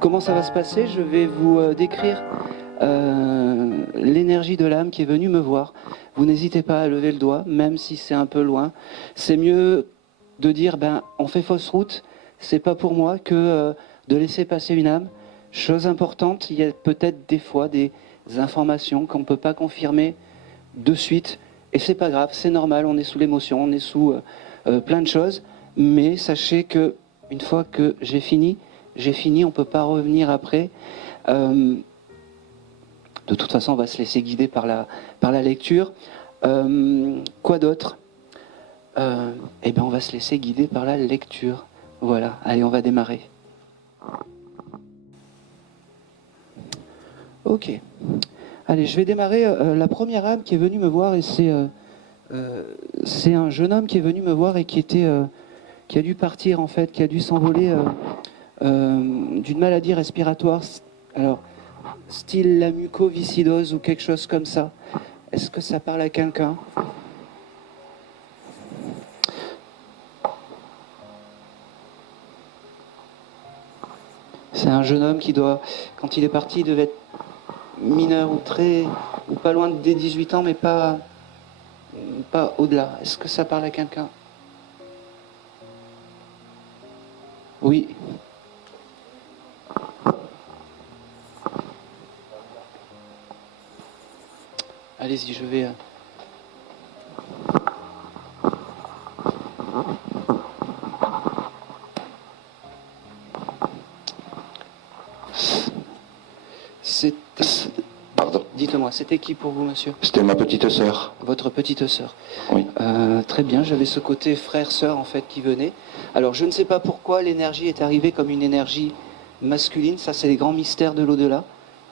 Comment ça va se passer? Je vais vous décrire l'énergie de l'âme qui est venue me voir. Vous n'hésitez pas à lever le doigt, même si c'est un peu loin. C'est mieux de dire, on fait fausse route, c'est pas pour moi, que de laisser passer une âme. Chose importante, il y a peut-être des fois des informations qu'on ne peut pas confirmer de suite, et c'est pas grave, c'est normal, on est sous l'émotion, on est sous plein de choses, mais sachez que une fois que j'ai fini, on ne peut pas revenir après. De toute façon, on va se laisser guider par la lecture. Quoi d'autre? Eh bien, on va se laisser guider par la lecture. Voilà, allez, on va démarrer. Ok. Allez, je vais démarrer. La première âme qui est venue me voir, et c'est un jeune homme qui est venu me voir et qui a dû partir, en fait, qui a dû s'envoler d'une maladie respiratoire. Alors, style la mucoviscidose ou quelque chose comme ça. Est-ce que ça parle à quelqu'un? C'est un jeune homme qui doit, quand il est parti, il devait être mineur ou pas loin des 18 ans, mais pas au-delà. Est-ce que ça parle à quelqu'un? Oui. Allez-y, je vais... Pardon. Dites-moi, c'était qui pour vous, monsieur? C'était ma petite sœur. Votre petite sœur. Oui. Très bien, j'avais ce côté frère-sœur, en fait, qui venait. Alors, je ne sais pas pourquoi l'énergie est arrivée comme une énergie masculine. Ça, c'est les grands mystères de l'au-delà.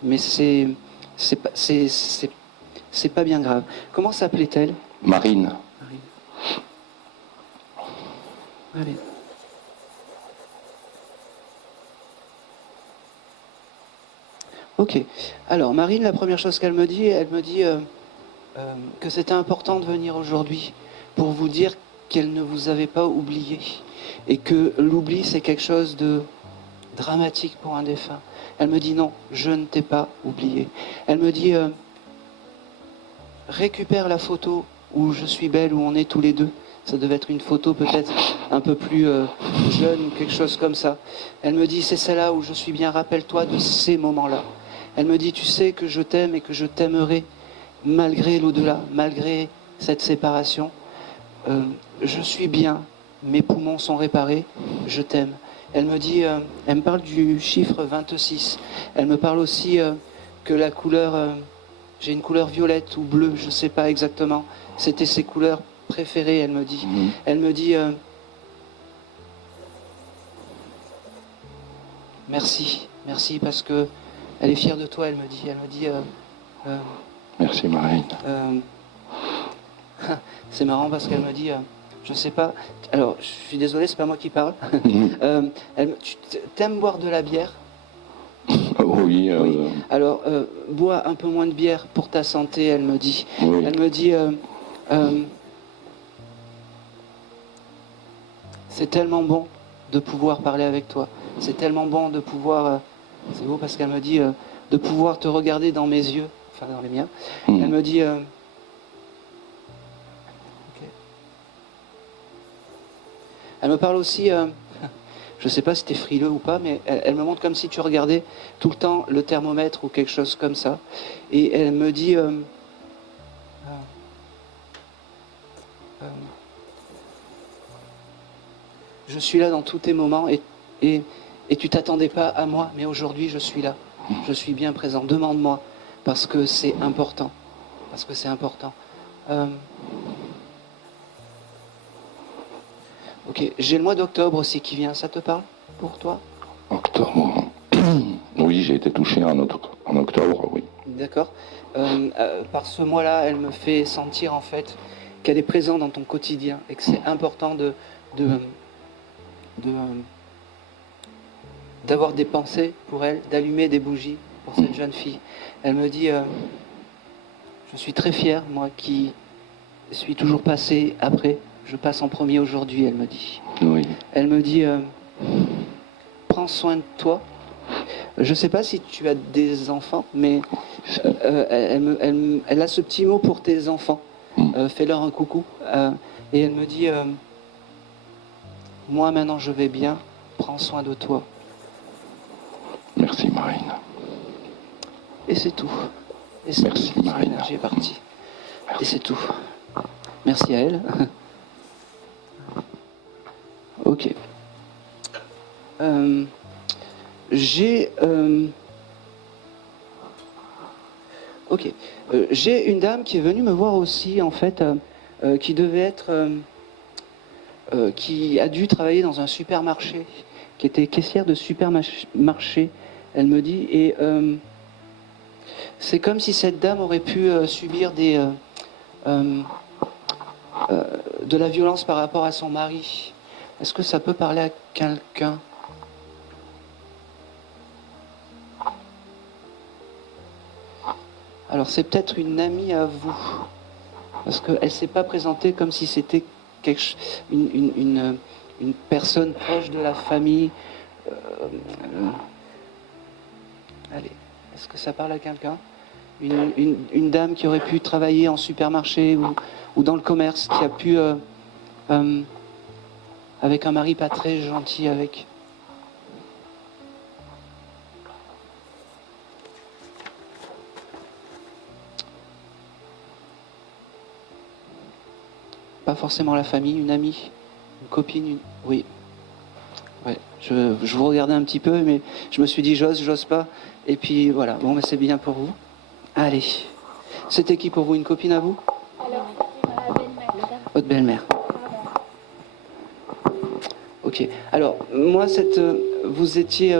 Mais c'est pas bien grave. Comment s'appelait-elle? Marine. Allez. Ok. Alors, Marine, la première chose qu'elle me dit, que c'était important de venir aujourd'hui pour vous dire qu'elle ne vous avait pas oublié. Et que l'oubli, c'est quelque chose de dramatique pour un défunt. Elle me dit non, je ne t'ai pas oublié. Elle me dit récupère la photo où je suis belle, où on est tous les deux. Ça devait être une photo peut-être un peu plus jeune, quelque chose comme ça. Elle me dit c'est celle-là où je suis bien, rappelle-toi de ces moments-là. Elle me dit tu sais que je t'aime et que je t'aimerai malgré l'au-delà, malgré cette séparation. Je suis bien, mes poumons sont réparés, je t'aime. Elle me dit, elle me parle du chiffre 26. Elle me parle aussi que la couleur, j'ai une couleur violette ou bleue, je ne sais pas exactement. C'était ses couleurs préférées, elle me dit. Elle me dit, merci, merci parce que elle est fière de toi, elle me dit. Elle me dit, Merci Marine. c'est marrant parce qu'elle me dit, je sais pas, alors je suis désolé, c'est pas moi qui parle. Tu t'aimes boire de la bière? Oui. Oui. Alors, bois un peu moins de bière pour ta santé, elle me dit. Oui. Elle me dit, c'est tellement bon de pouvoir parler avec toi. C'est tellement bon de pouvoir, c'est beau parce qu'elle me dit, de pouvoir te regarder dans mes yeux, enfin dans les miens. Elle me dit, elle me parle aussi, je ne sais pas si tu es frileux ou pas, mais elle me montre comme si tu regardais tout le temps le thermomètre ou quelque chose comme ça. Et elle me dit, je suis là dans tous tes moments et tu t'attendais pas à moi, mais aujourd'hui je suis là. Je suis bien présent. Demande-moi, parce que c'est important. Parce que c'est important. Ok, j'ai le mois d'octobre aussi qui vient, ça te parle pour toi? Octobre. Oui, j'ai été touché en octobre, oui. D'accord. Par ce mois-là, elle me fait sentir en fait qu'elle est présente dans ton quotidien et que c'est important d'avoir des pensées pour elle, d'allumer des bougies pour cette jeune fille. Elle me dit, je suis très fière, moi qui suis toujours passé après. Je passe en premier aujourd'hui, elle me dit. Oui. Elle me dit, prends soin de toi. Je ne sais pas si tu as des enfants, mais elle a ce petit mot pour tes enfants. Fais-leur un coucou. Et elle me dit, moi maintenant je vais bien, prends soin de toi. Merci Marine. Et c'est tout. Et c'est Merci, son Marine. énergie est partie. Merci. Et c'est tout. Merci à elle. Ok. J'ai j'ai une dame qui est venue me voir aussi, en fait, qui devait être, qui a dû travailler dans un supermarché, qui était caissière de supermarché, elle me dit, et c'est comme si cette dame aurait pu subir de la violence par rapport à son mari. Est-ce que ça peut parler à quelqu'un? Alors c'est peut-être une amie à vous, parce qu'elle ne s'est pas présentée comme si c'était une personne proche de la famille. Allez, est-ce que ça parle à quelqu'un? Une dame qui aurait pu travailler en supermarché ou dans le commerce, qui a pu, avec un mari pas très gentil avec. Pas forcément la famille, une amie, une copine, oui. Ouais, je vous regardais un petit peu, mais je me suis dit j'ose pas. Et puis voilà, bon, c'est bien pour vous. Allez. C'était qui pour vous? Une copine à vous? Alors, c'était ma belle-mère. Votre belle-mère. Ok. Alors, moi, vous étiez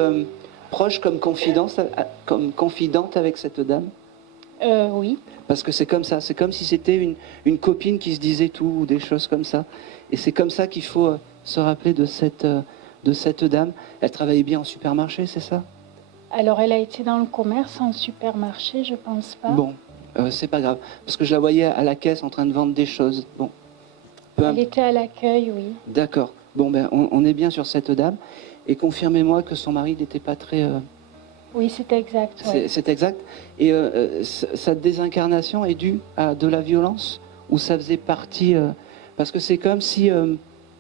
proche comme confidente avec cette dame? Oui. Parce que c'est comme ça, c'est comme si c'était une copine qui se disait tout, ou des choses comme ça. Et c'est comme ça qu'il faut se rappeler de cette dame. Elle travaillait bien en supermarché, c'est ça? Alors, elle a été dans le commerce, en supermarché, je pense pas. Bon, c'est pas grave. Parce que je la voyais à la caisse en train de vendre des choses. Bon. Elle était à l'accueil, oui. D'accord. Bon, ben, on est bien sur cette dame. Et confirmez-moi que son mari n'était pas très... Oui, c'est exact. Ouais. C'est exact. Et sa désincarnation est due à de la violence, ou ça faisait partie... parce que c'est comme si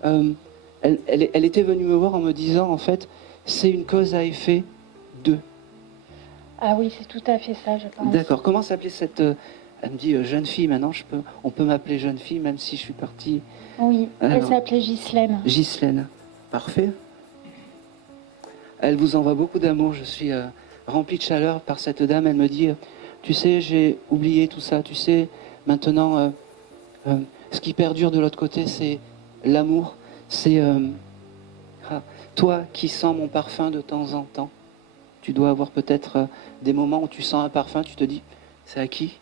elle était venue me voir en me disant, en fait, c'est une cause à effet de... Ah oui, c'est tout à fait ça, je pense. D'accord. Comment s'appelait cette... elle me dit jeune fille maintenant, on peut m'appeler jeune fille même si je suis partie. Oui, elle Alors, s'appelait Ghislaine. Ghislaine. Parfait. Elle vous envoie beaucoup d'amour. Je suis rempli de chaleur par cette dame. Elle me dit, tu sais, j'ai oublié tout ça. Tu sais, maintenant, ce qui perdure de l'autre côté, c'est l'amour. C'est toi qui sens mon parfum de temps en temps. Tu dois avoir peut-être des moments où tu sens un parfum, tu te dis, c'est à qui?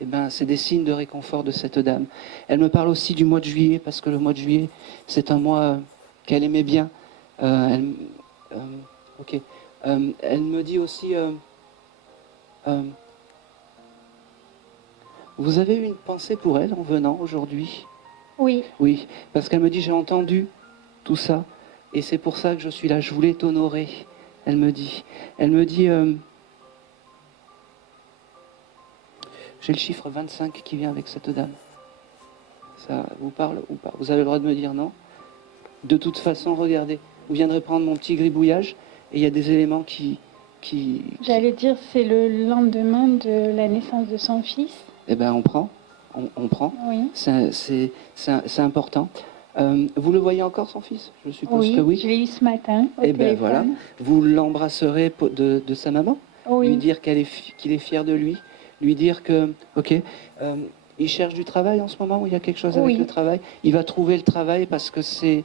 Eh bien, c'est des signes de réconfort de cette dame. Elle me parle aussi du mois de juillet, parce que le mois de juillet, c'est un mois qu'elle aimait bien. Ok. Elle me dit aussi, vous avez eu une pensée pour elle en venant aujourd'hui? Oui. Oui, parce qu'elle me dit, j'ai entendu tout ça, et c'est pour ça que je suis là, je voulais t'honorer. Elle me dit, j'ai le chiffre 25 qui vient avec cette dame. Ça vous parle ou pas? Vous avez le droit de me dire non. De toute façon, regardez, vous viendrez prendre mon petit gribouillage, et il y a des éléments qui... J'allais dire, c'est le lendemain de la naissance de son fils. Eh bien, on prend. On prend. Oui. C'est important. Vous le voyez encore, son fils? Je suppose que oui. Je l'ai eu ce matin au Eh bien, téléphone. voilà. Vous l'embrasserez de sa maman? Oui. Lui dire qu'il est fier de lui? Lui dire que, ok, il cherche du travail en ce moment, où il y a quelque chose avec le travail? Il va trouver le travail parce que c'est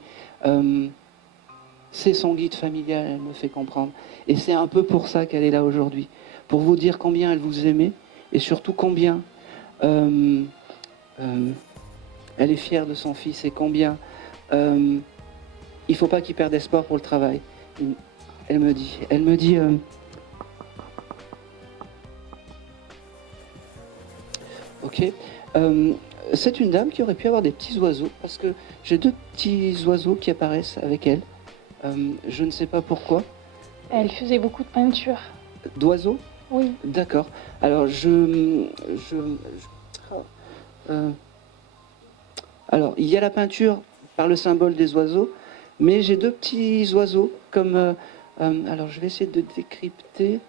son guide familial, elle me fait comprendre. Et c'est un peu pour ça qu'elle est là aujourd'hui. Pour vous dire combien elle vous aimait, et surtout combien elle est fière de son fils, et combien il ne faut pas qu'il perde espoir pour le travail. Elle me dit... ok. C'est une dame qui aurait pu avoir des petits oiseaux, parce que j'ai deux petits oiseaux qui apparaissent avec elle. Je ne sais pas pourquoi. Elle faisait beaucoup de peinture. D'oiseaux? Oui. D'accord. Alors, euh, alors, il y a la peinture par le symbole des oiseaux, mais j'ai deux petits oiseaux comme... alors, je vais essayer de décrypter.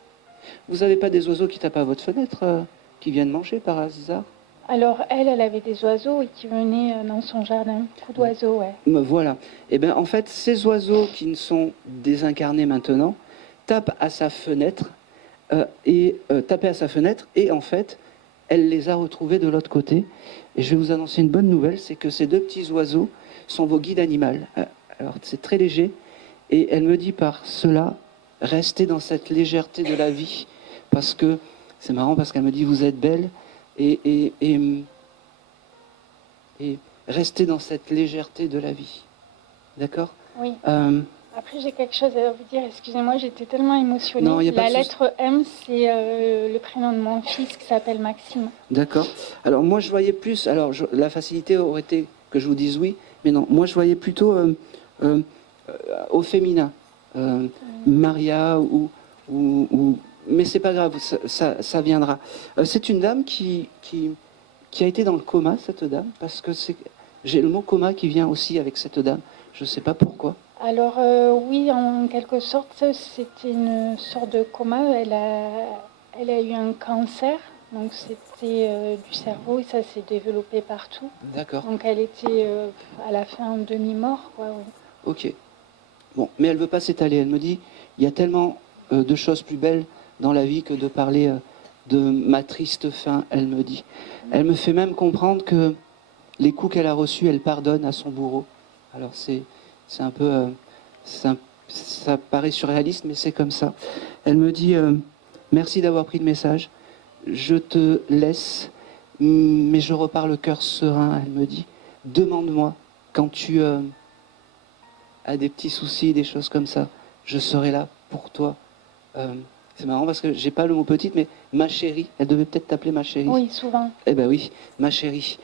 Vous n'avez pas des oiseaux qui tapent à votre fenêtre, qui viennent manger par hasard? Alors, elle avait des oiseaux qui venaient dans son jardin. Beaucoup d'oiseaux, ouais. Me voilà. Eh bien, en fait, ces oiseaux qui ne sont désincarnés maintenant tapent à sa fenêtre tapaient à sa fenêtre et en fait, elle les a retrouvés de l'autre côté. Et je vais vous annoncer une bonne nouvelle, c'est que ces deux petits oiseaux sont vos guides animaux. Alors, c'est très léger et elle me dit par cela, restez dans cette légèreté de la vie parce que c'est marrant parce qu'elle me dit vous êtes belle et restez dans cette légèreté de la vie. D'accord? Oui. Après, j'ai quelque chose à vous dire. Excusez-moi, j'étais tellement émotionnée. Non, y a pas La de lettre M, c'est le prénom de mon fils qui s'appelle Maxime. D'accord. Alors moi, je voyais plus... Alors, la facilité aurait été que je vous dise oui, mais non. Moi, je voyais plutôt au féminin. Maria mais c'est pas grave, ça viendra. C'est une dame qui a été dans le coma, cette dame, parce que j'ai le mot coma qui vient aussi avec cette dame. Je ne sais pas pourquoi. Alors oui, en quelque sorte, c'était une sorte de coma. Elle a eu un cancer, donc c'était du cerveau et ça s'est développé partout. D'accord. Donc elle était à la fin en demi-mort, quoi. Oui. Ok. Bon, mais elle veut pas s'étaler. Elle me dit, il y a tellement de choses plus belles dans la vie que de parler de ma triste fin, elle me dit. Elle me fait même comprendre que les coups qu'elle a reçus, elle pardonne à son bourreau. Alors c'est un peu... ça paraît surréaliste, mais c'est comme ça. Elle me dit, merci d'avoir pris le message. Je te laisse, mais je repars le cœur serein. Elle me dit, demande-moi quand tu as des petits soucis, des choses comme ça. Je serai là pour toi. C'est marrant parce que j'ai pas le mot petite, mais ma chérie. Elle devait peut-être t'appeler ma chérie. Oui, souvent. Eh ben oui, ma chérie.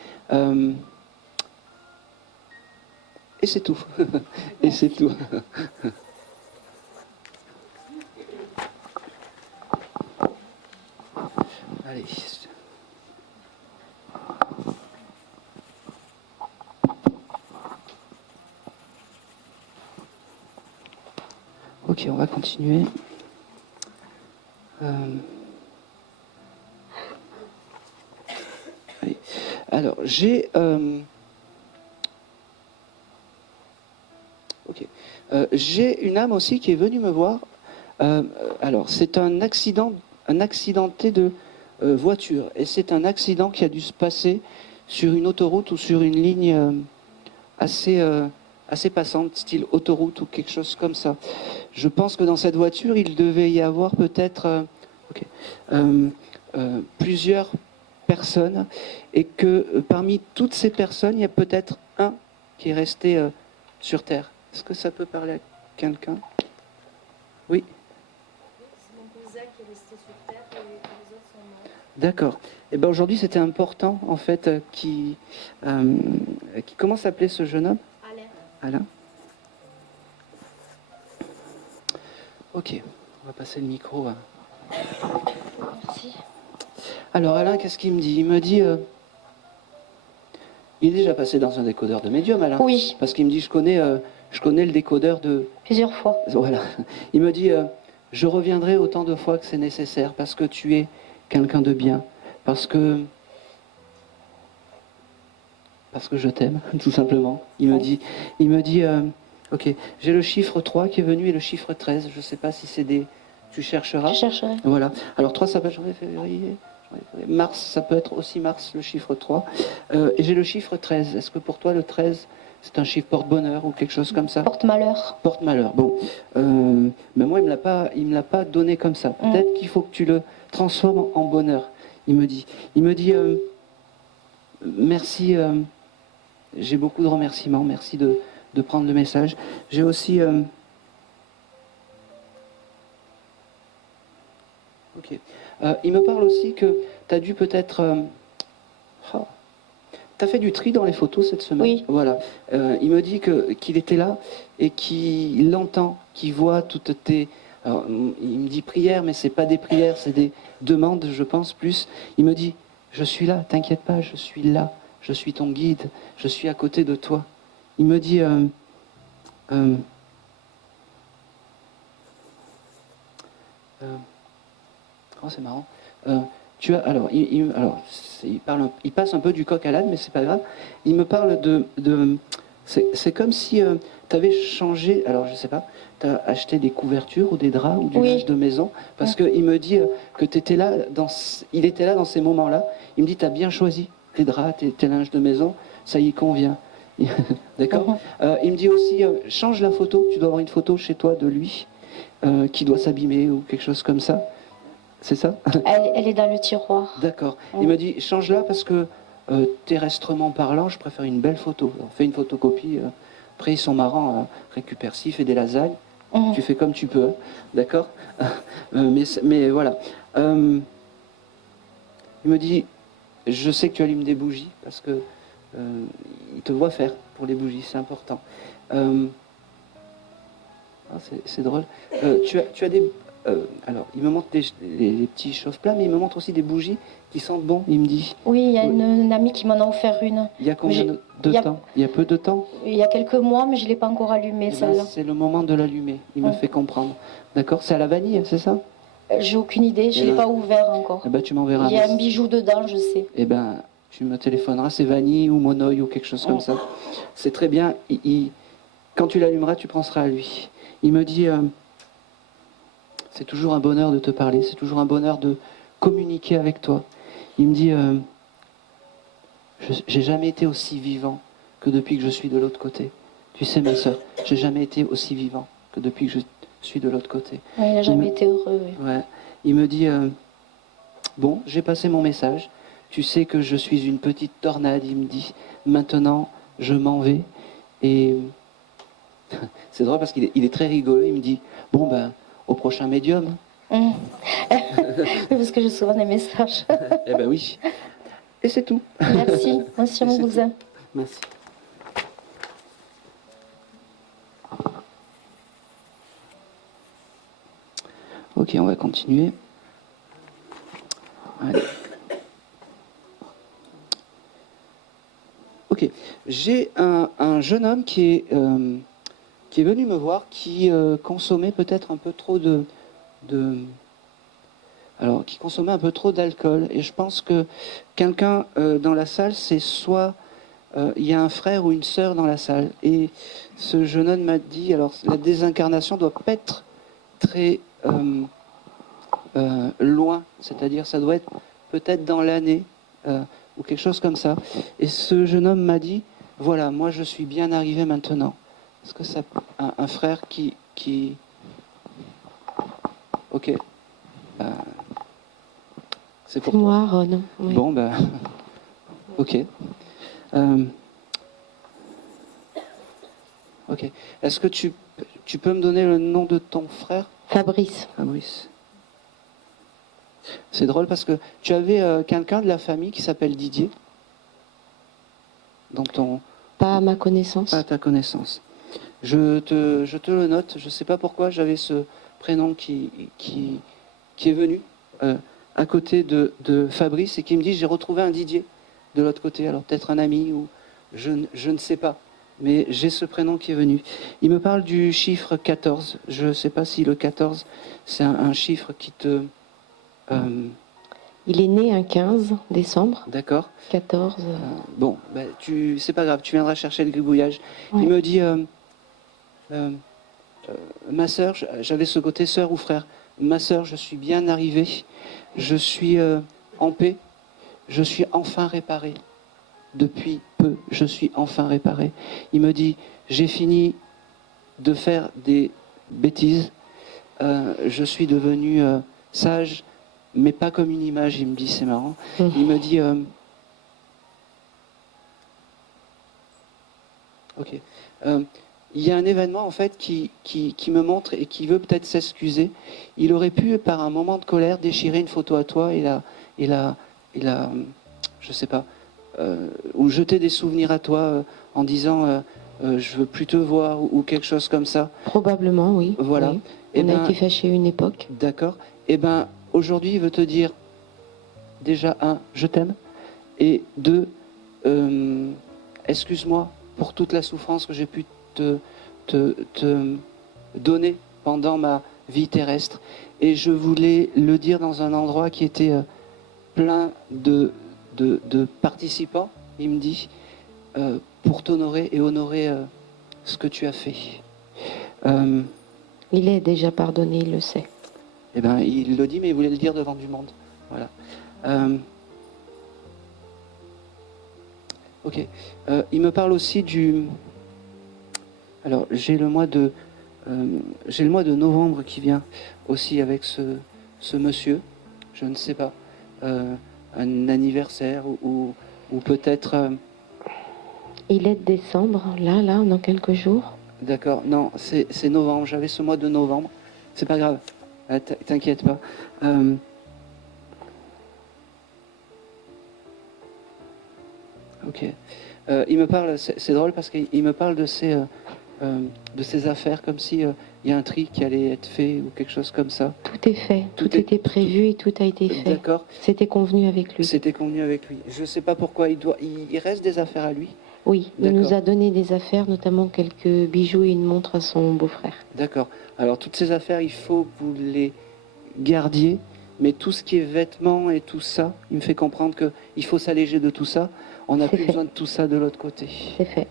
Et c'est tout. Et c'est tout. Allez. Ok, on va continuer. Allez. Alors, j'ai... j'ai une âme aussi qui est venue me voir. Alors, c'est un accidenté de voiture. Et c'est un accident qui a dû se passer sur une autoroute ou sur une ligne assez passante, style autoroute ou quelque chose comme ça. Je pense que dans cette voiture, il devait y avoir peut-être plusieurs personnes et que parmi toutes ces personnes, il y a peut-être un qui est resté sur Terre. Est-ce que ça peut parler à quelqu'un? Oui. C'est mon cousin qui est resté sur Terre et les autres sont morts. D'accord. Et ben aujourd'hui, c'était important, en fait, comment s'appelait ce jeune homme? Alain. Alain. Ok, on va passer le micro. Merci. Alors Alain, qu'est-ce qu'il me dit? Il me dit... il est déjà passé dans un décodeur de médium, Alain. Oui, Parce qu'il me dit, je connais le décodeur de... plusieurs fois. Voilà. Il me dit, je reviendrai autant de fois que c'est nécessaire, parce que tu es quelqu'un de bien, parce que je t'aime, tout simplement. Il me dit, ok, j'ai le chiffre 3 qui est venu et le chiffre 13. Je ne sais pas si c'est des... Tu chercheras. Je chercherai. Voilà. Alors 3, ça peut être janvier, février. Mars, ça peut être aussi mars, le chiffre 3. Et j'ai le chiffre 13. Est-ce que pour toi, le 13, c'est un chiffre porte-bonheur ou quelque chose comme ça? Porte-malheur. Porte-malheur. Bon. Mais moi, il me l'a pas donné comme ça. Peut-être qu'il faut que tu le transformes en bonheur. Il me dit, merci, j'ai beaucoup de remerciements. Merci de prendre le message. J'ai aussi... Ok. Il me parle aussi que tu as dû peut-être... tu as fait du tri dans les photos cette semaine? Oui. Voilà. Il me dit qu'il était là et qu'il entend, qu'il voit toutes tes Alors, il me dit prière, mais c'est pas des prières, c'est des demandes, je pense plus. Il me dit, je suis là, t'inquiète pas, je suis là, je suis ton guide, je suis à côté de toi. Il me dit, oh, c'est marrant. Tu as, alors, il passe un peu du coq à l'âne, mais c'est pas grave. Il me parle c'est comme si tu avais changé, alors je sais pas, tu as acheté des couvertures ou des draps ou du Oui. linge de maison, parce qu'il me dit que t'étais là il était là dans ces moments-là. Il me dit, tu as bien choisi tes draps, tes linges de maison, ça y convient. D'accord. Il me dit aussi, change la photo, tu dois avoir une photo chez toi de lui qui doit s'abîmer ou quelque chose comme ça. C'est ça? Elle est dans le tiroir. D'accord. Il m'a dit, change-la parce que terrestrement parlant, je préfère une belle photo. Alors, fais une photocopie. Après, ils sont marrants, récupère ci, fais des lasagnes. Tu fais comme tu peux. D'accord. Mais voilà. Il me dit, je sais que tu allumes des bougies parce que il te voit faire pour les bougies, c'est important. C'est drôle. Tu as des... alors, il me montre les petits chauffe-plats, mais il me montre aussi des bougies qui sentent bon, il me dit. Oui, il y a une amie qui m'en a offert une. Il y a combien de temps? Il y a peu de temps? Il y a quelques mois, mais je ne l'ai pas encore allumée, Eh ben, celle-là. c'est le moment de l'allumer, il me fait comprendre. D'accord? C'est à la vanille, c'est ça? J'ai aucune idée, je Eh ne l'ai ben- pas ouvert encore. Eh ben, tu m'enverras. Il y a un bijou dedans, je sais. Eh ben, tu me téléphoneras, c'est vanille ou monoï ou quelque chose comme ça. C'est très bien. Quand tu l'allumeras, tu penseras à lui. Il me dit, c'est toujours un bonheur de te parler, c'est toujours un bonheur de communiquer avec toi. Il me dit, j'ai jamais été aussi vivant que depuis que je suis de l'autre côté. Tu sais, ma sœur, j'ai jamais été aussi vivant que depuis que je suis de l'autre côté. Ouais, il n'a jamais été heureux. Oui. Ouais. Il me dit, bon, j'ai passé mon message. Tu sais que je suis une petite tornade, il me dit. Maintenant, je m'en vais. Et c'est drôle parce qu'il est très rigolo. Il me dit, bon, ben, au prochain médium. Oui, parce que j'ai souvent des messages. Eh ben oui. Et c'est tout. Merci, monsieur mon cousin. Merci. Ok, on va continuer. Allez. Ok, j'ai un jeune homme qui est venu me voir, qui consommait peut-être un peu trop qui consommait un peu trop d'alcool. Et je pense que quelqu'un dans la salle, c'est soit il y a un frère ou une sœur dans la salle. Et ce jeune homme m'a dit, alors la désincarnation doit pas être très loin, c'est-à-dire ça doit être peut-être dans l'année ou quelque chose comme ça. Et ce jeune homme m'a dit, voilà, moi je suis bien arrivé maintenant. Est-ce que ça, un frère qui... Ok. C'est pour Moi, Ron. Oui. Bon, ben, ok. Ok. Est-ce que tu peux me donner le nom de ton frère, Fabrice. Fabrice? C'est drôle parce que tu avais quelqu'un de la famille qui s'appelle Didier, dans ton, Pas à ma connaissance. pas à ta connaissance. Je te le note. Je ne sais pas pourquoi j'avais ce prénom qui est venu à côté de Fabrice et qui me dit j'ai retrouvé un Didier de l'autre côté. Alors peut-être un ami ou je ne sais pas. Mais j'ai ce prénom qui est venu. Il me parle du chiffre 14. Je ne sais pas si le 14, c'est un chiffre qui te... Il est né un 15 décembre. D'accord. 14. Bon, ben, c'est pas grave, tu viendras chercher le gribouillage. Ouais. Il me dit, ma sœur, j'avais ce côté sœur ou frère. Ma sœur, je suis bien arrivé. Je suis en paix. Je suis enfin réparé. Depuis peu, je suis enfin réparé. Il me dit, j'ai fini de faire des bêtises. Je suis devenu sage, mais pas comme une image. Il me dit, c'est marrant. Il me dit, ok. Il y a un événement en fait qui me montre et qui veut peut-être s'excuser. Il aurait pu, par un moment de colère, déchirer une photo à toi et la je sais pas, ou jeter des souvenirs à toi en disant je veux plus te voir ou quelque chose comme ça. Probablement, oui. Voilà. Oui. Eh On a ben, été fâchés une époque. d'accord. Eh ben, aujourd'hui, il veut te dire déjà, un, je t'aime, et deux, excuse-moi pour toute la souffrance que j'ai pu te donner pendant ma vie terrestre. Et je voulais le dire dans un endroit qui était plein de participants, il me dit, pour t'honorer et honorer ce que tu as fait. Il est déjà pardonné, il le sait. Eh ben, il le dit, mais il voulait le dire devant du monde. Voilà. Ok. Il me parle aussi du. Alors, j'ai le mois de novembre qui vient aussi avec ce monsieur. Je ne sais pas. Un anniversaire ou peut-être. Il est de décembre, là, dans quelques jours. D'accord. Non, c'est novembre. J'avais ce mois de novembre. C'est pas grave. T'inquiète pas. Ok. Il me parle, c'est drôle parce qu'il me parle de ses affaires comme si il y a un tri qui allait être fait ou quelque chose comme ça. Tout est fait, Tout tout est- était prévu et tout a été fait. D'accord. C'était convenu avec lui. C'était convenu avec lui. Je sais pas pourquoi il reste des affaires à lui. Oui, il D'accord. nous a donné des affaires, notamment quelques bijoux et une montre à son beau-frère. D'accord. Alors toutes ces affaires, il faut que vous les gardiez, mais tout ce qui est vêtements et tout ça, il me fait comprendre que il faut s'alléger de tout ça. On n'a C'est plus fait. besoin de tout ça de l'autre côté. C'est fait.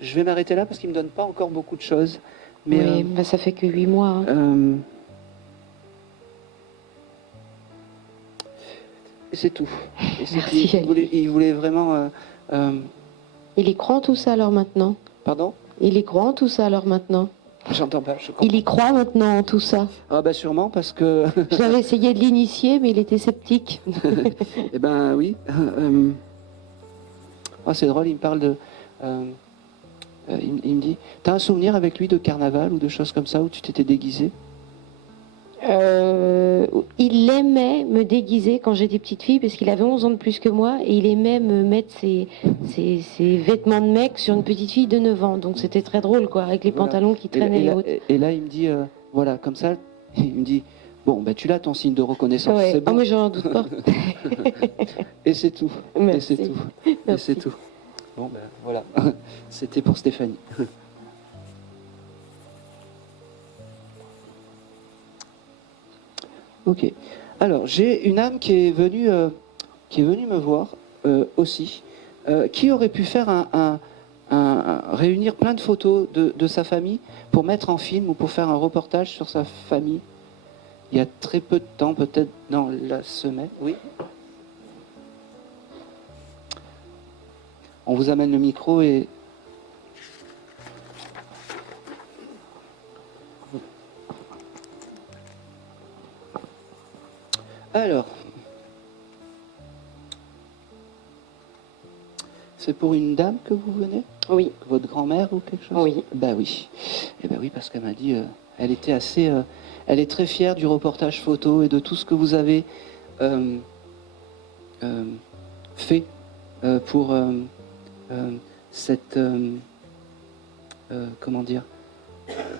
Je vais m'arrêter là parce qu'il me donne pas encore beaucoup de choses. Mais Oui, bah, ça fait que 8 mois. Hein. Et c'est tout. Et c'est Merci, tout. Il voulait vraiment. Il y croit en tout ça alors maintenant. Pardon. Il y croit en tout ça alors maintenant. J'entends pas. Je comprends. Il y croit maintenant en tout ça. Ah bah sûrement parce que. J'avais essayé de l'initier, mais il était sceptique. Eh ben oui. Ah, c'est drôle. Il me parle de. Il me dit, t'as un souvenir avec lui de carnaval ou de choses comme ça où tu t'étais déguisé? Il aimait me déguiser quand j'étais petite fille parce qu'il avait 11 ans de plus que moi et il aimait me mettre ses vêtements de mec sur une petite fille de 9 ans. Donc c'était très drôle quoi, avec les Voilà. pantalons qui Et, traînaient et les là, hautes. et là, il me dit, voilà, comme ça, il me dit, bon, bah, tu l'as ton signe de reconnaissance, Ouais. c'est bon. Oh, mais j'en doute pas. Et c'est tout. Merci. Et c'est tout. Et Merci. c'est tout. Bon, ben voilà. C'était pour Stéphanie. Ok. Alors, j'ai une âme qui est venue me voir aussi, qui aurait pu faire réunir plein de photos de sa famille pour mettre en film ou pour faire un reportage sur sa famille. Il y a très peu de temps, peut-être dans la semaine. Oui. On vous amène le micro et... Alors, c'est pour une dame que vous venez? Oui. Votre grand-mère ou quelque chose? Oui. Bah oui. Eh ben oui, parce qu'elle m'a dit, elle était assez... elle est très fière du reportage photo et de tout ce que vous avez fait pour cette... comment dire?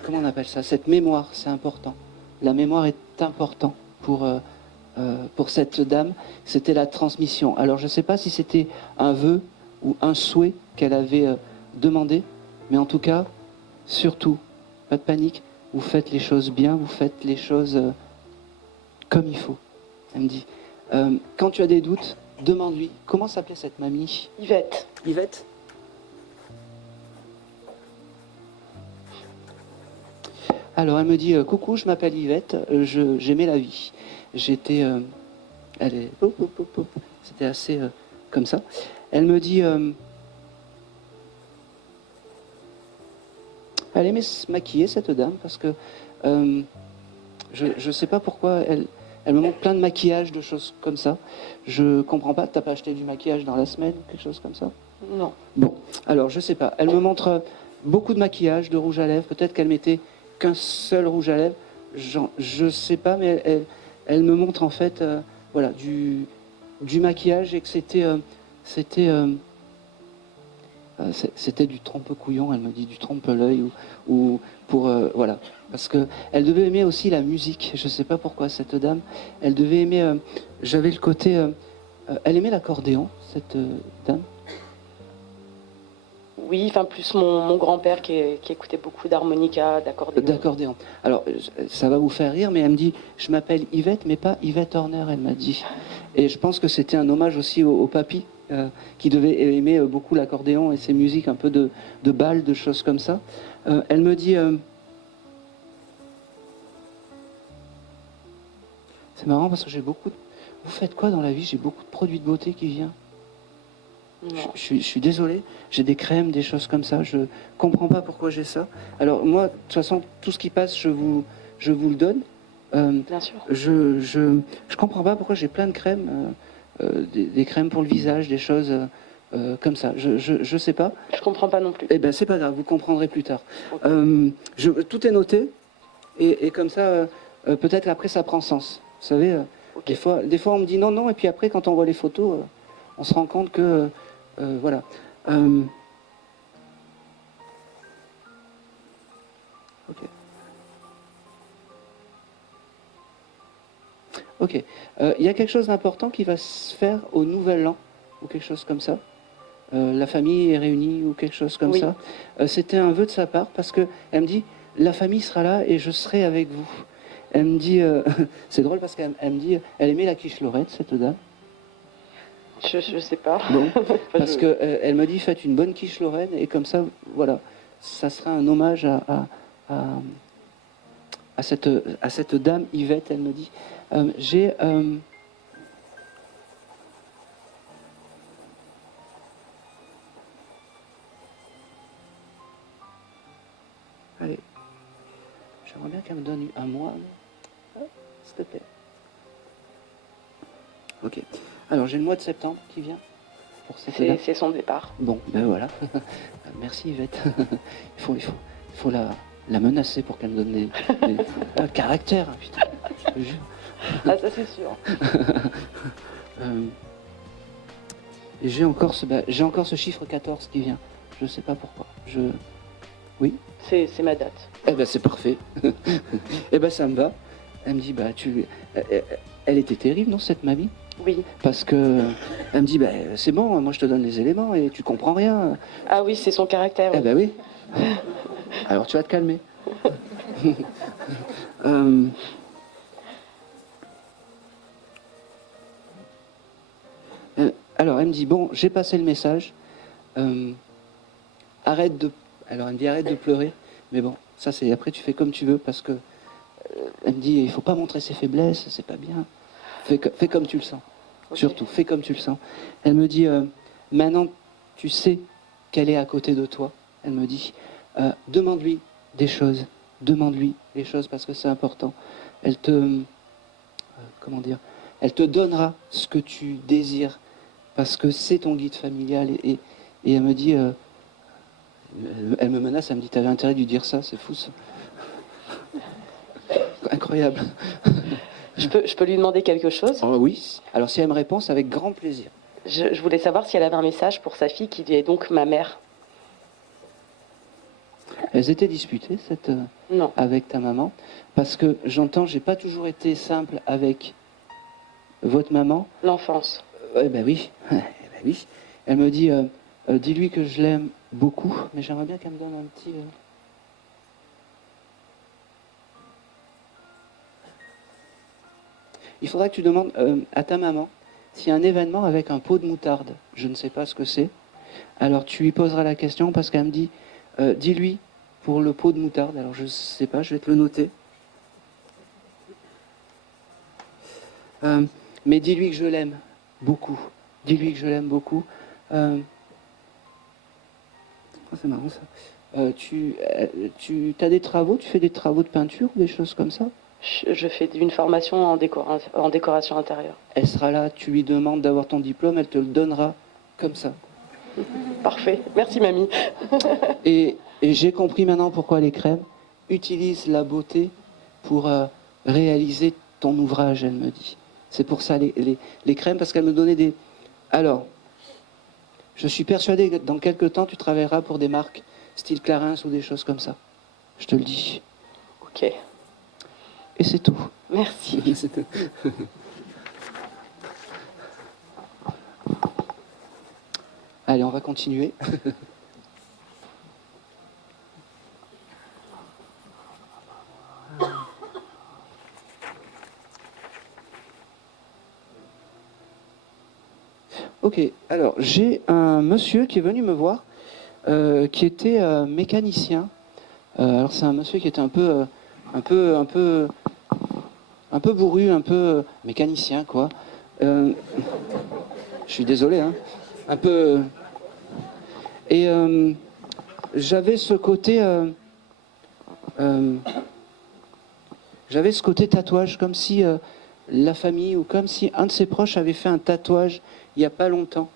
Comment on appelle ça? Cette mémoire, c'est important. La mémoire est importante pour cette dame. C'était la transmission. Alors je ne sais pas si c'était un vœu ou un souhait qu'elle avait demandé, mais en tout cas, surtout, pas de panique, vous faites les choses bien, vous faites les choses comme il faut. Elle me dit, quand tu as des doutes, demande-lui, comment s'appelait cette mamie? Yvette. Yvette? Alors elle me dit, coucou, je m'appelle Yvette, j'aimais la vie. J'étais... elle est... C'était assez comme ça. Elle me dit... elle aimait se maquiller, cette dame, parce que je ne sais pas pourquoi elle me montre plein de maquillage, de choses comme ça. Je comprends pas, t'as pas acheté du maquillage dans la semaine, quelque chose comme ça? Non. Bon, alors je sais pas. Elle me montre beaucoup de maquillage, de rouge à lèvres. Peut-être qu'elle mettait qu'un seul rouge à lèvres. Je sais pas, mais elle me montre en fait, voilà, du maquillage et que c'était C'était du trompe-couillon, elle me dit, du trompe-l'œil, ou pour... voilà. Parce qu'elle devait aimer aussi la musique. Je ne sais pas pourquoi, cette dame. Elle devait aimer... J'avais le côté... elle aimait l'accordéon, cette dame. Oui, enfin plus mon grand-père qui écoutait beaucoup d'harmonica, d'accordéon. D'accordéon. Alors, ça va vous faire rire, mais elle me dit, je m'appelle Yvette, mais pas Yvette Horner, elle m'a dit. Et je pense que c'était un hommage aussi au papy, qui devait aimer beaucoup l'accordéon et ses musiques un peu de bal, de choses comme ça. Elle me dit... c'est marrant parce que j'ai beaucoup... Vous faites quoi dans la vie? J'ai beaucoup de produits de beauté qui viennent. Je suis désolé, j'ai des crèmes, des choses comme ça, je comprends pas pourquoi j'ai ça. Alors moi, de toute façon, tout ce qui passe, je vous le donne. Bien sûr. Je comprends pas pourquoi j'ai plein de crèmes, des crèmes pour le visage, des choses comme ça. Je sais pas. Je comprends pas non plus. Eh ben c'est pas grave, vous comprendrez plus tard. Okay. Tout est noté et comme ça, peut-être après ça prend sens. Vous savez, Okay. des fois on me dit non, et puis après quand on voit les photos, on se rend compte que voilà. Ok. Il y a quelque chose d'important qui va se faire au Nouvel An, ou quelque chose comme ça. La famille est réunie, ou quelque chose comme Oui. ça. C'était un vœu de sa part, parce qu'elle me dit, la famille sera là et je serai avec vous. Elle me dit, c'est drôle parce qu'elle me dit, elle aimait la quiche Lorette, cette dame. Je sais pas. Bon, parce que elle me dit, faites une bonne quiche Lorraine et comme ça, voilà, ça sera un hommage à cette dame Yvette. Elle me dit, j'ai allez, j'aimerais bien qu'elle me donne un mois, s'il te plaît. Ok. Alors j'ai le mois de septembre qui vient pour cette dame. C'est son départ. Bon, ben voilà. Merci Yvette. il faut la menacer pour qu'elle me donne des caractères, putain, je te jure. Ah, ça c'est sûr. Et j'ai encore ce chiffre 14 qui vient. Je sais pas pourquoi. Oui. C'est ma date. Eh ben c'est parfait. Eh ben ça me va. Elle me dit elle était terrible, non, cette mamie? Oui. Parce que elle me dit, c'est bon, moi je te donne les éléments et tu comprends rien. Ah oui, c'est son caractère. Eh ben oui. Alors tu vas te calmer. Alors elle me dit, bon, j'ai passé le message. Arrête de... Alors elle me dit, arrête de pleurer. Mais bon, ça c'est après tu fais comme tu veux parce que... elle me dit, il faut pas montrer ses faiblesses, c'est pas bien. Fais comme tu le sens. Okay. Surtout, fais comme tu le sens. Elle me dit, maintenant, tu sais qu'elle est à côté de toi. Elle me dit, demande-lui des choses. Demande-lui les choses parce que c'est important. Elle te... comment dire? Elle te donnera ce que tu désires parce que c'est ton guide familial. Et elle me dit... elle me menace, elle me dit, t'avais intérêt de lui dire ça, c'est fou ça. Incroyable. Je peux lui demander quelque chose? Oh, oui. Alors si elle me répond, c'est avec grand plaisir. Je voulais savoir si elle avait un message pour sa fille qui est donc ma mère. Elles étaient disputées non. Avec ta maman parce que j'entends, j'ai pas toujours été simple avec votre maman. L'enfance. Eh ben oui. Eh ben oui. Elle me dit, dis-lui que je l'aime beaucoup, mais j'aimerais bien qu'elle me donne un petit... Il faudra que tu demandes à ta maman s'il y a un événement avec un pot de moutarde. Je ne sais pas ce que c'est. Alors tu lui poseras la question parce qu'elle me dit, dis-lui pour le pot de moutarde. Alors je ne sais pas, je vais te le noter. Mais dis-lui que je l'aime beaucoup. Dis-lui que je l'aime beaucoup. Oh, c'est marrant ça. Tu as des travaux, tu fais des travaux de peinture ou des choses comme ça? Je fais une formation en décoration intérieure. Elle sera là, tu lui demandes d'avoir ton diplôme, elle te le donnera comme ça. Parfait, merci mamie. Et j'ai compris maintenant pourquoi les crèmes utilisent la beauté pour réaliser ton ouvrage, elle me dit. C'est pour ça les crèmes, parce qu'elle me donnait des... Alors, Je suis persuadé que dans quelques temps, tu travailleras pour des marques style Clarins ou des choses comme ça. Je te le dis. Ok, Et c'est tout. merci. C'est tout. Allez, on va continuer. Ok, alors j'ai un monsieur qui est venu me voir, qui était mécanicien. Alors c'est un monsieur qui était un peu bourru, un peu mécanicien quoi. Je suis désolé, hein. Un peu. Et j'avais ce côté, tatouage, comme si la famille ou comme si un de ses proches avait fait un tatouage il n'y a pas longtemps.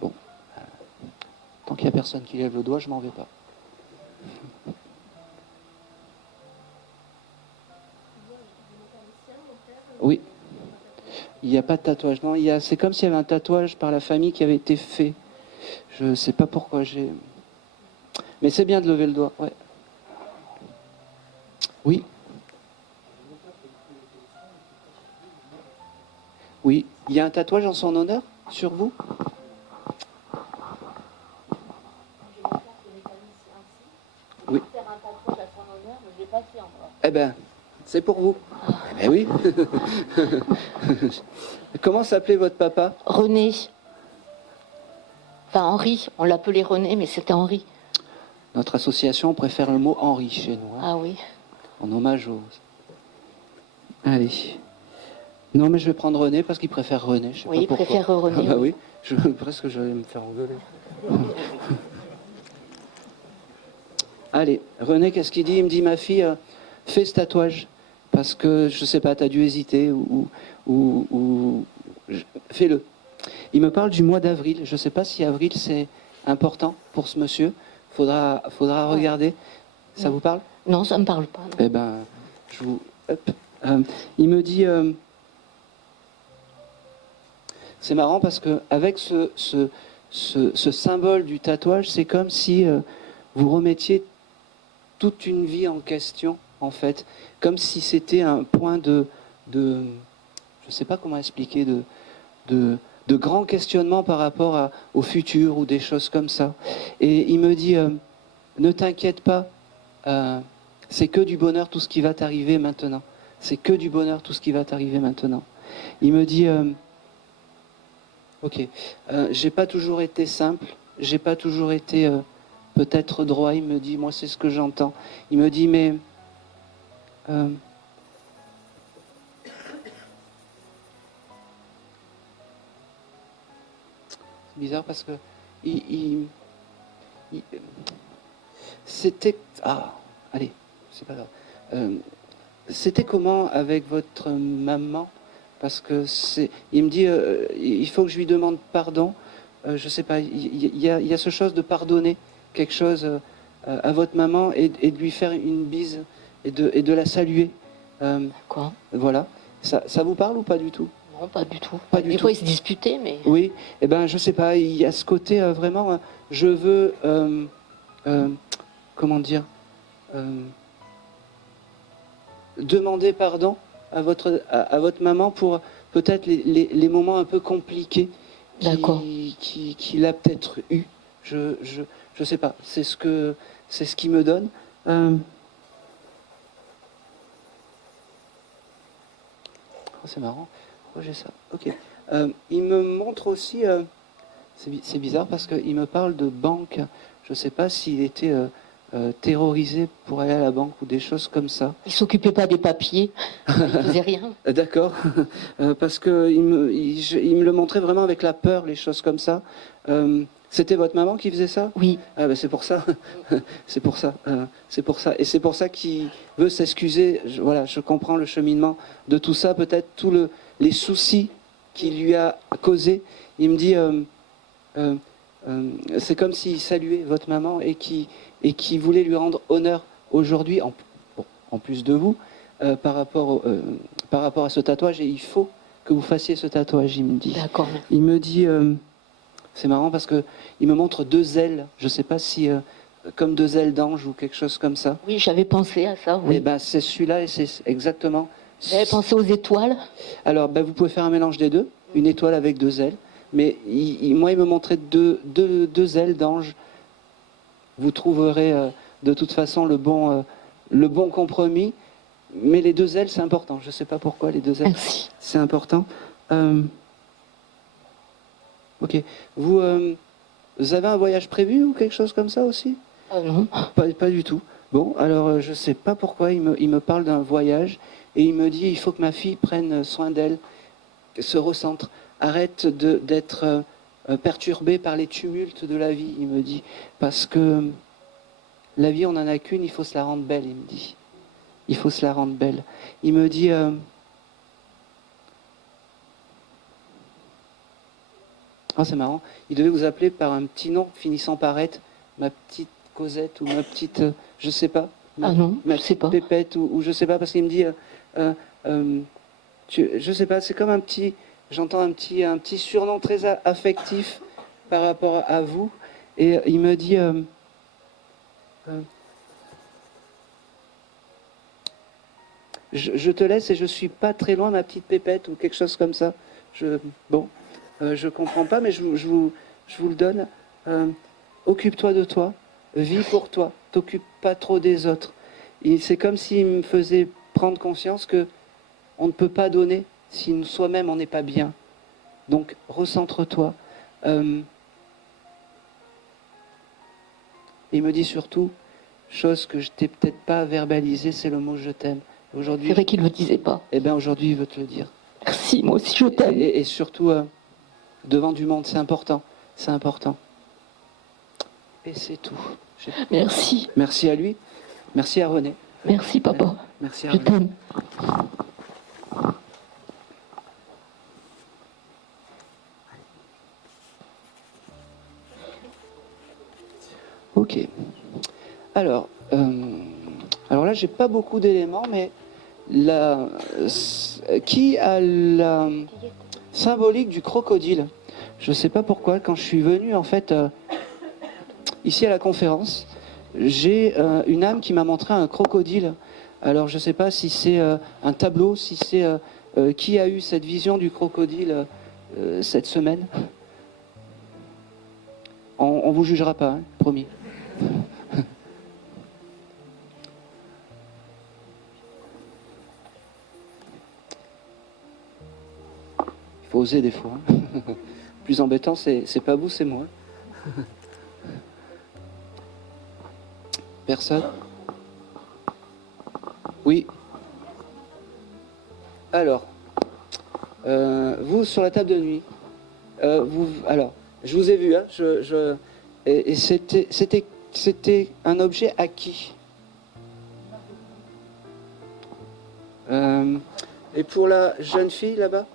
Bon, tant qu'il n'y a personne qui lève le doigt, je m'en vais pas. Oui. Il n'y a pas de tatouage. Non, c'est comme s'il y avait un tatouage par la famille qui avait été fait. Je ne sais pas pourquoi j'ai... Mais c'est bien de lever le doigt, ouais. Oui. Oui. Il y a un tatouage en son honneur sur vous? Oui. Eh ben, c'est pour vous. Eh oui. Comment s'appelait votre papa? René. Enfin, Henri. On l'appelait René, mais c'était Henri. Notre association préfère le mot Henri chez nous. Hein, Ah oui. en hommage aux... Allez. Non, mais je vais prendre René parce qu'il préfère René. Je sais Oui, pas il pourquoi. préfère René. Ah bah oui. Presque je vais me faire engueuler. Allez, René, qu'est-ce qu'il dit? Il me dit, ma fille, fais ce tatouage. Parce que, je sais pas, tu as dû hésiter fais-le. Il me parle du mois d'avril. Je ne sais pas si avril, c'est important pour ce monsieur. Faudra regarder. Ça vous parle? Non, ça ne me parle pas. Non. Eh ben, je vous... Hop. Il me dit... c'est marrant parce que avec ce symbole du tatouage, c'est comme si vous remettiez toute une vie en question, en fait. Comme si c'était un point de je ne sais pas comment expliquer, de grands questionnements par rapport au futur ou des choses comme ça. Et il me dit, ne t'inquiète pas, c'est que du bonheur tout ce qui va t'arriver maintenant. C'est que du bonheur tout ce qui va t'arriver maintenant. Il me dit... ok, j'ai pas toujours été simple, j'ai pas toujours été peut-être droit, il me dit, moi c'est ce que j'entends. Il me dit, mais c'est bizarre parce que c'était... Ah, allez, c'est pas grave. C'était comment avec votre maman? Parce que il me dit, il faut que je lui demande pardon. Je sais pas, il y a ce chose de pardonner quelque chose à votre maman et de lui faire une bise et de la saluer. Quoi? Voilà. Ça vous parle ou pas du tout? Non, pas du tout. Pas du Des tout. fois, ils se disputaient, mais... Oui. Eh ben, je sais pas. Il y a ce côté vraiment. Je veux. Comment dire? Demander pardon à votre maman pour peut-être les moments un peu compliqués qu'il a peut-être eu. Je sais pas. C'est ce qui me donne. Oh, c'est marrant. Pourquoi j'ai ça? Ok. Il me montre aussi. C'est bizarre parce qu'il me parle de banque. Je sais pas s'il était terrorisé pour aller à la banque ou des choses comme ça. Ils s'occupaient pas des papiers. Ils faisaient rien. D'accord. Parce qu'il me le montrait vraiment avec la peur, les choses comme ça. C'était votre maman qui faisait ça? Oui. Ah ben c'est pour ça. C'est pour ça. C'est pour ça. Et c'est pour ça qu'il veut s'excuser. Voilà, je comprends le cheminement de tout ça. Peut-être les soucis qu'il lui a causés. Il me dit, c'est comme s'il saluait votre maman et qui voulait lui rendre honneur aujourd'hui, en plus de vous, par rapport à ce tatouage. Et il faut que vous fassiez ce tatouage, il me dit. D'accord. Il me dit, c'est marrant parce que il me montre 2 ailes. Je ne sais pas si comme 2 ailes d'ange ou quelque chose comme ça. Oui, j'avais pensé à ça, Et oui. ben c'est celui-là et c'est exactement. J'avais pensé aux étoiles. Alors ben, vous pouvez faire un mélange des deux, une étoile avec 2 ailes. Mais moi, il me montrait deux ailes d'ange. Vous trouverez de toute façon le bon compromis. Mais les 2 ailes, c'est important. Je ne sais pas pourquoi les 2 ailes, Merci. c'est important. Ok. Vous avez un voyage prévu ou quelque chose comme ça aussi? Ah non. Pas du tout. Bon, alors je ne sais pas pourquoi il me parle d'un voyage et il me dit il faut que ma fille prenne soin d'elle, se recentre, arrête d'être perturbée par les tumultes de la vie, il me dit. Parce que la vie, on n'en a qu'une, il faut se la rendre belle, il me dit. Il faut se la rendre belle. Il me dit... Ah, c'est marrant. Il devait vous appeler par un petit nom finissant par être ma petite Cosette ou ma petite, je sais pas. Ah non, ma je sais pas. Pépette ou je sais pas parce qu'il me dit, je sais pas. C'est comme un petit, j'entends un petit surnom très affectif par rapport à vous. Et il me dit, je te laisse et je suis pas très loin, ma petite Pépette ou quelque chose comme ça. Bon. Je comprends pas, mais je vous le donne. Occupe-toi de toi, vis pour toi, t'occupe pas trop des autres. Et c'est comme s'il me faisait prendre conscience que on ne peut pas donner si soi-même on n'est pas bien. Donc recentre-toi. Il me dit surtout, chose que je t'ai peut-être pas verbalisée, c'est le mot je t'aime. Aujourd'hui, C'est vrai qu'il ne le disait pas. eh ben aujourd'hui il veut te le dire. Merci, moi aussi je t'aime. Et surtout devant du monde, c'est important. C'est important. Et c'est tout. Merci. Merci à lui. Merci à René. Merci, papa. Merci à Je René. t'aime. Ok. Alors là, j'ai pas beaucoup d'éléments, mais qui a la symbolique du crocodile? Je sais pas pourquoi. Quand je suis venu, en fait, ici à la conférence, j'ai une âme qui m'a montré un crocodile. Alors, je sais pas si c'est un tableau, si c'est qui a eu cette vision du crocodile cette semaine. On vous jugera pas, hein, promis. Il faut oser des fois. Plus embêtant, c'est pas vous, c'est moi. Personne? Oui. Alors, vous sur la table de nuit. Alors, je vous ai vu, hein, et c'était un objet acquis. Et pour la jeune fille là-bas?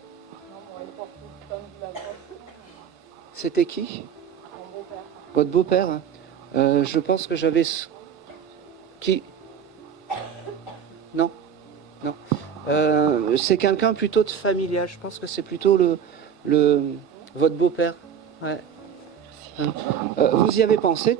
C'était qui? Votre beau-père. Je pense que j'avais... Qui? Non. Non. C'est quelqu'un plutôt de familial. Je pense que c'est plutôt votre beau-père. Ouais. Vous y avez pensé,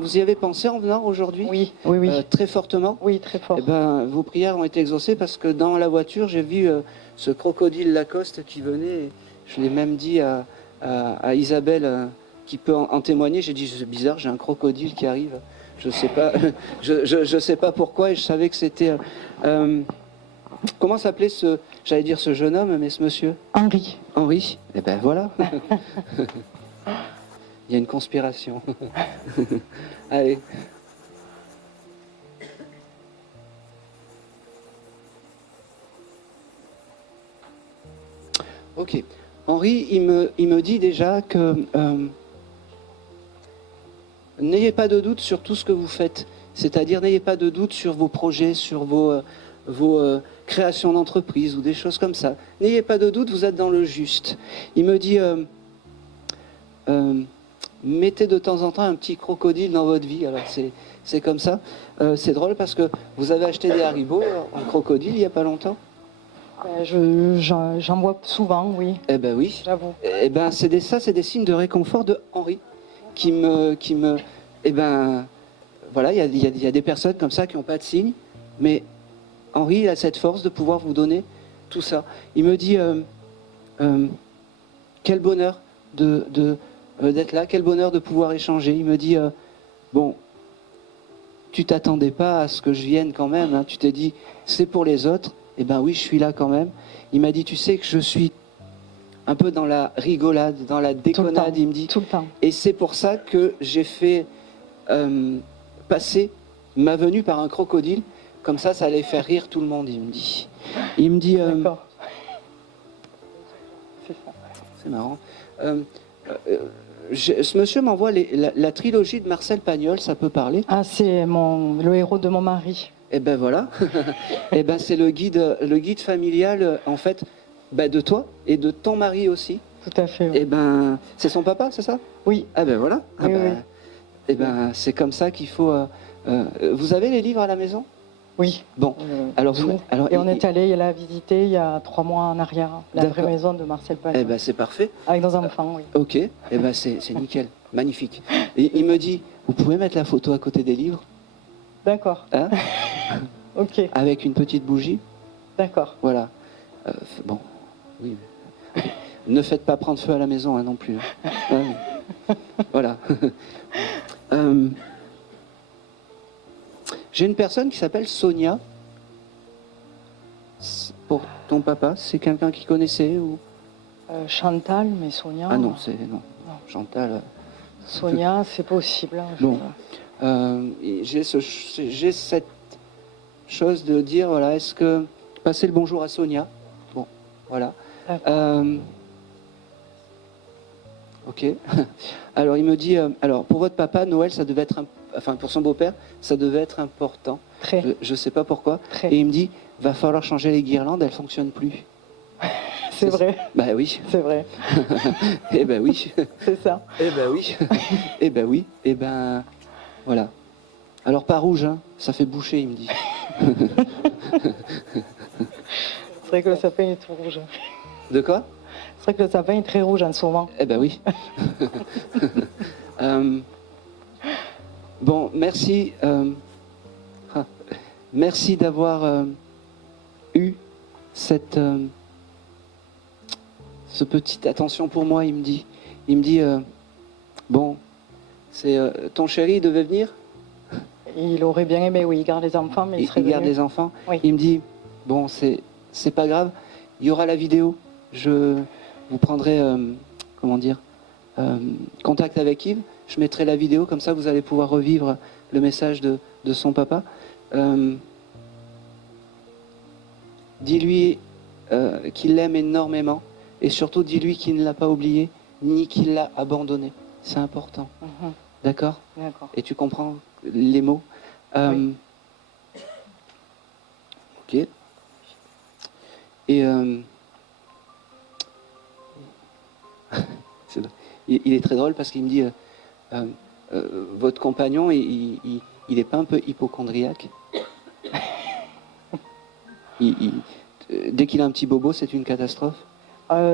vous y avez pensé en venant aujourd'hui? Oui, oui, oui. Très fortement? Oui, très fort. Eh ben, vos prières ont été exaucées parce que dans la voiture, j'ai vu ce crocodile Lacoste qui venait. Et je l'ai même dit à Isabelle, qui peut en témoigner. J'ai dit, c'est bizarre, j'ai un crocodile qui arrive. Je sais pas, je sais pas pourquoi. Et je savais que c'était. Comment s'appelait j'allais dire ce jeune homme, mais ce monsieur? Henri. Henri. Eh ben voilà. Il y a une conspiration. Allez. Ok. Henri, il me dit déjà que n'ayez pas de doute sur tout ce que vous faites. C'est-à-dire, n'ayez pas de doute sur vos projets, sur vos créations d'entreprise ou des choses comme ça. N'ayez pas de doute, vous êtes dans le juste. Il me dit, mettez de temps en temps un petit crocodile dans votre vie. Alors c'est comme ça. C'est drôle parce que vous avez acheté des Haribo en crocodile il n'y a pas longtemps. J'en vois souvent, oui, Eh ben oui. j'avoue. Eh ben c'est des signes de réconfort de Henri qui me eh ben voilà, il y a des personnes comme ça qui n'ont pas de signes, mais Henri il a cette force de pouvoir vous donner tout ça. Il me dit quel bonheur d'être là, quel bonheur de pouvoir échanger. Il me dit bon, tu t'attendais pas à ce que je vienne quand même, hein. Tu t'es dit c'est pour les autres. Eh ben oui, je suis là quand même. Il m'a dit tu sais que je suis un peu dans la rigolade, dans la déconnade, il me dit. Tout le temps. Et c'est pour ça que j'ai fait passer ma venue par un crocodile. Comme ça allait faire rire tout le monde, il me dit. Il me dit... D'accord. C'est ça. c'est marrant. Ce monsieur m'envoie la trilogie de Marcel Pagnol, ça peut parler. Ah, c'est le héros de mon mari. Et ben voilà. Et ben c'est le guide familial, en fait, de toi et de ton mari aussi. Tout à fait. Oui. Et ben c'est son papa, c'est ça? Oui. Ah ben voilà. Ah Oui, ben, oui. eh ben c'est comme ça qu'il faut. Vous avez les livres à la maison? Oui. Bon. Alors, tout. alors Et on est allé la visiter il y a 3 mois en arrière, la vraie D'accord. maison de Marcel Pagnol. Eh ben c'est parfait. Avec nos enfants, oui. Ok. Eh ben c'est nickel, magnifique. Et il me dit, vous pouvez mettre la photo à côté des livres, D'accord. hein, Ok. avec une petite bougie. D'accord. Voilà. Bon. Oui. Ne faites pas prendre feu à la maison hein, non plus. Hein. Ouais. Voilà. J'ai une personne qui s'appelle Sonia. Pour ton papa, c'est quelqu'un qui connaissait ou... Chantal, mais Sonia. Ah non, c'est non. Non. Chantal. Sonia, c'est possible. Hein, Bon. J'ai cette chose de dire, voilà, est-ce que passer le bonjour à Sonia. Bon, voilà. Ok. Alors il me dit, alors pour votre papa, Noël, ça devait être, enfin pour son beau-père, ça devait être important. Très. Je sais pas pourquoi. Très. Et il me dit, va falloir changer les guirlandes, elles fonctionnent plus. C'est vrai. Bah oui. C'est vrai. Eh ben oui. C'est ça. Eh ben oui. Eh ben oui. Eh ben voilà. Alors pas rouge, hein. Ça fait boucher, il me dit. C'est vrai que le sapin est tout rouge. De quoi? C'est vrai que le sapin est très rouge en ce moment. Eh ben oui. Bon, merci. Merci d'avoir eu cette petite attention pour moi, il me dit. Il me dit, bon, c'est ton chéri devait venir. Il aurait bien aimé, oui, il garde les enfants, mais il serait Il garde venu. les enfants. Oui. Il me dit, bon, c'est pas grave, il y aura la vidéo. Vous prendrez, comment dire, contact avec Yves. Je mettrai la vidéo, comme ça vous allez pouvoir revivre le message de son papa. Dis-lui qu'il l'aime énormément et surtout dis-lui qu'il ne l'a pas oublié ni qu'il l'a abandonné. C'est important. Mhm. D'accord? D'accord. Et tu comprends les mots? Oui. Ok. Et il est très drôle parce qu'il me dit votre compagnon, il n'est pas un peu hypochondriaque? Dès qu'il a un petit bobo, c'est une catastrophe?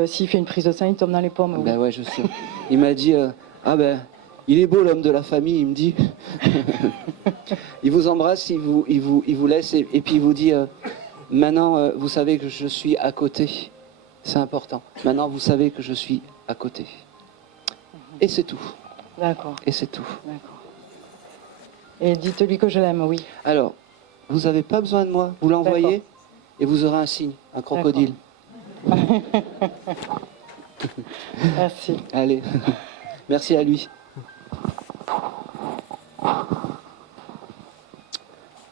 S'il fait une prise de sang, il tombe dans les pommes. oui. Ben ouais, je sais. Il m'a dit ah ben, il est beau l'homme de la famille, il me dit. Il vous embrasse, il vous laisse et puis il vous dit maintenant, vous savez que je suis à côté. C'est important. Maintenant, vous savez que je suis à côté. Et c'est tout. D'accord. Et c'est tout. D'accord. Et dites-lui que je l'aime, oui. Alors, vous n'avez pas besoin de moi. Vous l'envoyez D'accord. et vous aurez un signe, un crocodile. Merci. Allez, merci à lui.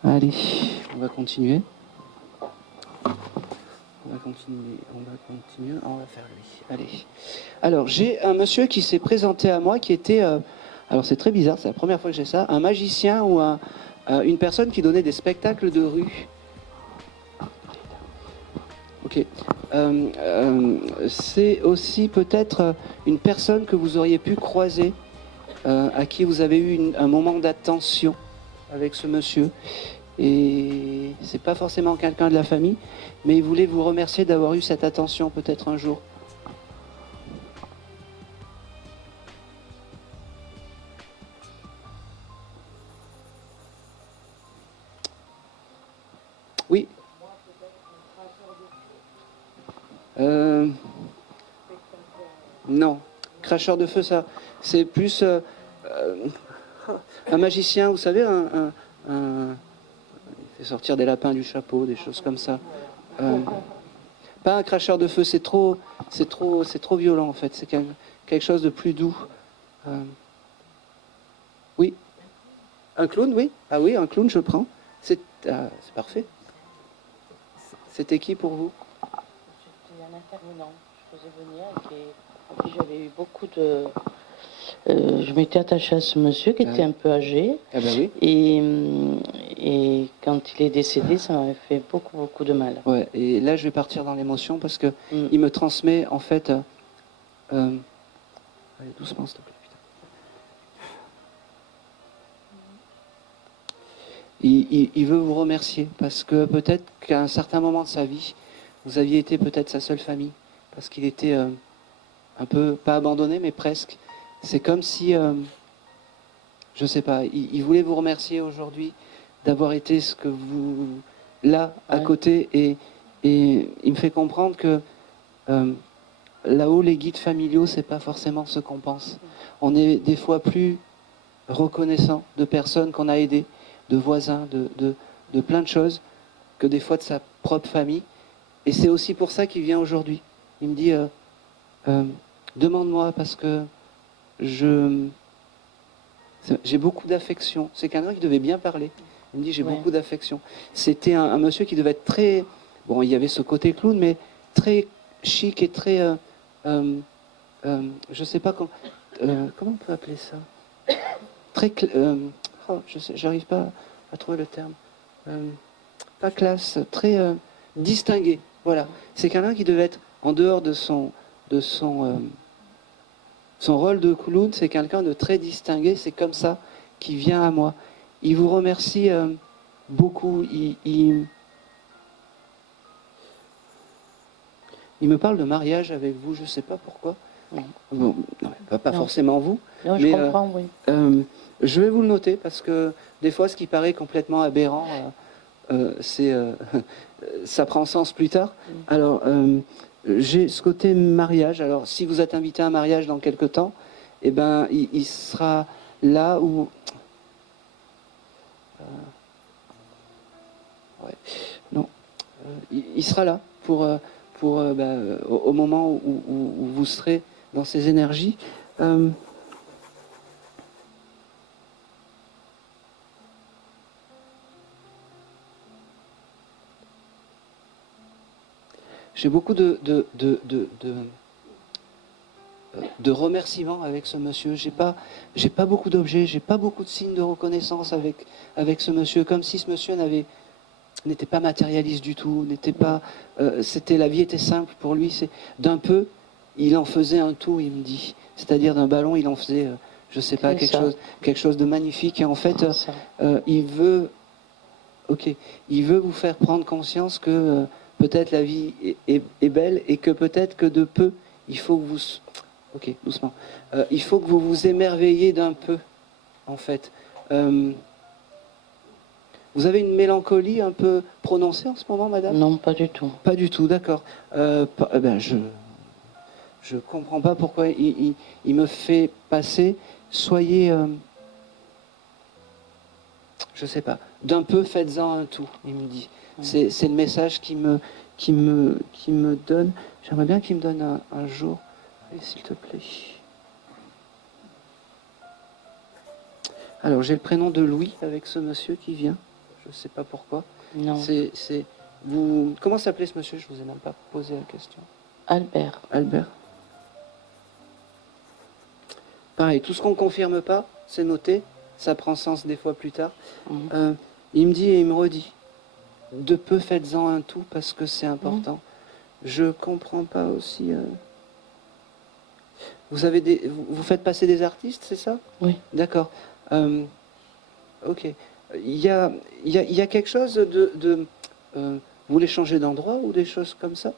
Allez, on va continuer. On va faire lui. Allez. Alors, j'ai un monsieur qui s'est présenté à moi qui était, alors c'est très bizarre, c'est la première fois que j'ai ça, un magicien ou une personne qui donnait des spectacles de rue. Ok. C'est aussi peut-être une personne que vous auriez pu croiser à qui vous avez eu un moment d'attention avec ce monsieur. Et c'est pas forcément quelqu'un de la famille, mais il voulait vous remercier d'avoir eu cette attention peut-être un jour. Oui. Non. Cracheur de feu, ça, c'est plus un magicien, vous savez, il fait sortir des lapins du chapeau, des choses comme ça. Pas un cracheur de feu, c'est trop violent en fait. C'est quelque chose de plus doux. Oui. Un clown, oui. Ah oui, un clown, je prends. C'est parfait. C'était qui pour vous? C'était un intervenant. Je faisais venir et puis j'avais eu beaucoup de. Je m'étais attachée à ce monsieur qui était un peu âgé. Ah ben oui. Et quand il est décédé, ça m'avait fait beaucoup de mal. Ouais, et là je vais partir dans l'émotion parce que il me transmet en fait. Allez, doucement, s'il te plaît. Il veut vous remercier parce que peut-être qu'à un certain moment de sa vie, vous aviez été peut-être sa seule famille parce qu'il était un peu, pas abandonné, mais presque. C'est comme si, je sais pas, il voulait vous remercier aujourd'hui d'avoir été ce que vous, là, à côté, et il me fait comprendre que là-haut, les guides familiaux, c'est pas forcément ce qu'on pense. On est des fois plus reconnaissant de personnes qu'on a aidées, de voisins, de plein de choses, que des fois de sa propre famille. Et c'est aussi pour ça qu'il vient aujourd'hui. Il me dit, demande-moi parce que j'ai beaucoup d'affection. C'est quelqu'un qui devait bien parler. Il me dit, j'ai beaucoup d'affection. C'était un monsieur qui devait être très... Bon, il y avait ce côté clown, mais très chic et très... je sais pas comment on peut appeler ça. Très... j'arrive pas à trouver le terme. Pas classe, très distingué. Voilà. C'est quelqu'un qui devait être en dehors de son rôle de clown, c'est quelqu'un de très distingué, c'est comme ça qu'il vient à moi. Il vous remercie beaucoup. Il me parle de mariage avec vous, je ne sais pas pourquoi. Bon, non, pas forcément vous. Non, mais, je comprends, oui. Je vais vous le noter parce que des fois, ce qui paraît complètement aberrant, ça prend sens plus tard. Alors, j'ai ce côté mariage. Alors, si vous êtes invité à un mariage dans quelque temps, eh ben, il sera là où... non. Il sera là au moment où vous serez dans ces énergies. J'ai beaucoup de remerciements avec ce monsieur. J'ai pas beaucoup d'objets, j'ai pas beaucoup de signes de reconnaissance avec ce monsieur, comme si ce monsieur n'était pas matérialiste du tout, n'était pas. La vie était simple pour lui. C'est d'un peu, il en faisait un tout, il me dit. C'est-à-dire d'un ballon, il en faisait, je sais pas, quelque chose de magnifique. Et en fait, il veut vous faire prendre conscience que peut-être la vie est belle et que peut-être que de peu, il faut que vous... Ok, doucement. Il faut que vous vous émerveillez d'un peu, en fait. Vous avez une mélancolie un peu prononcée en ce moment, madame? Non, pas du tout. Pas du tout, d'accord. Je comprends pas pourquoi il me fait passer. Soyez... je sais pas. D'un peu, faites-en un tout, il me dit. C'est le message qui me donne. J'aimerais bien qu'il me donne un jour. Allez, s'il te plaît. Alors, j'ai le prénom de Louis avec ce monsieur qui vient. Je ne sais pas pourquoi. Non. Comment s'appelait ce monsieur? Je ne vous ai même pas posé la question. Albert. Albert. Pareil, tout ce qu'on ne confirme pas, c'est noté. Ça prend sens des fois plus tard. Il me dit et il me redit. De peu, faites-en un tout parce que c'est important. Je comprends pas aussi. vous faites passer des artistes, c'est ça? Oui. D'accord. Ok. Il y a quelque chose vous voulez changer d'endroit ou des choses comme ça?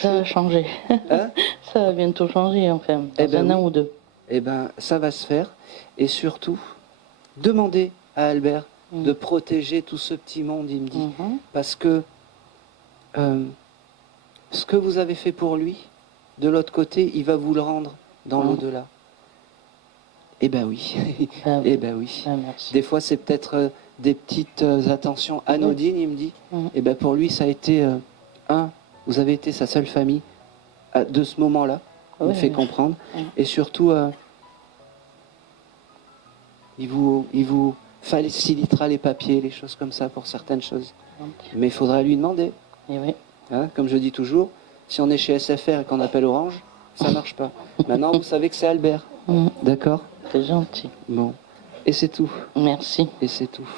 Ça va changer. Hein? Ça va bientôt changer, enfin, dans Eh ben un an oui. ou deux. Eh ben, ça va se faire. Et surtout, demandez à Albert de protéger tout ce petit monde, il me dit. Mhm. Parce que ce que vous avez fait pour lui, de l'autre côté, il va vous le rendre dans l'au-delà. Eh ben oui. Ah, Eh ben oui. ah, merci. Des fois, c'est peut-être des petites attentions anodines, il me dit. Mhm. Et ben pour lui, ça a été vous avez été sa seule famille de ce moment-là. Il me Ouais, fait ouais. comprendre. Mhm. Et surtout, il vous facilitera les papiers, les choses comme ça pour certaines choses. Mais il faudra lui demander. Et oui. Hein, comme je dis toujours, si on est chez SFR et qu'on appelle Orange, ça marche pas. Maintenant, vous savez que c'est Albert. Mhm. D'accord? C'est gentil. Bon. Et c'est tout. Merci. Et c'est tout.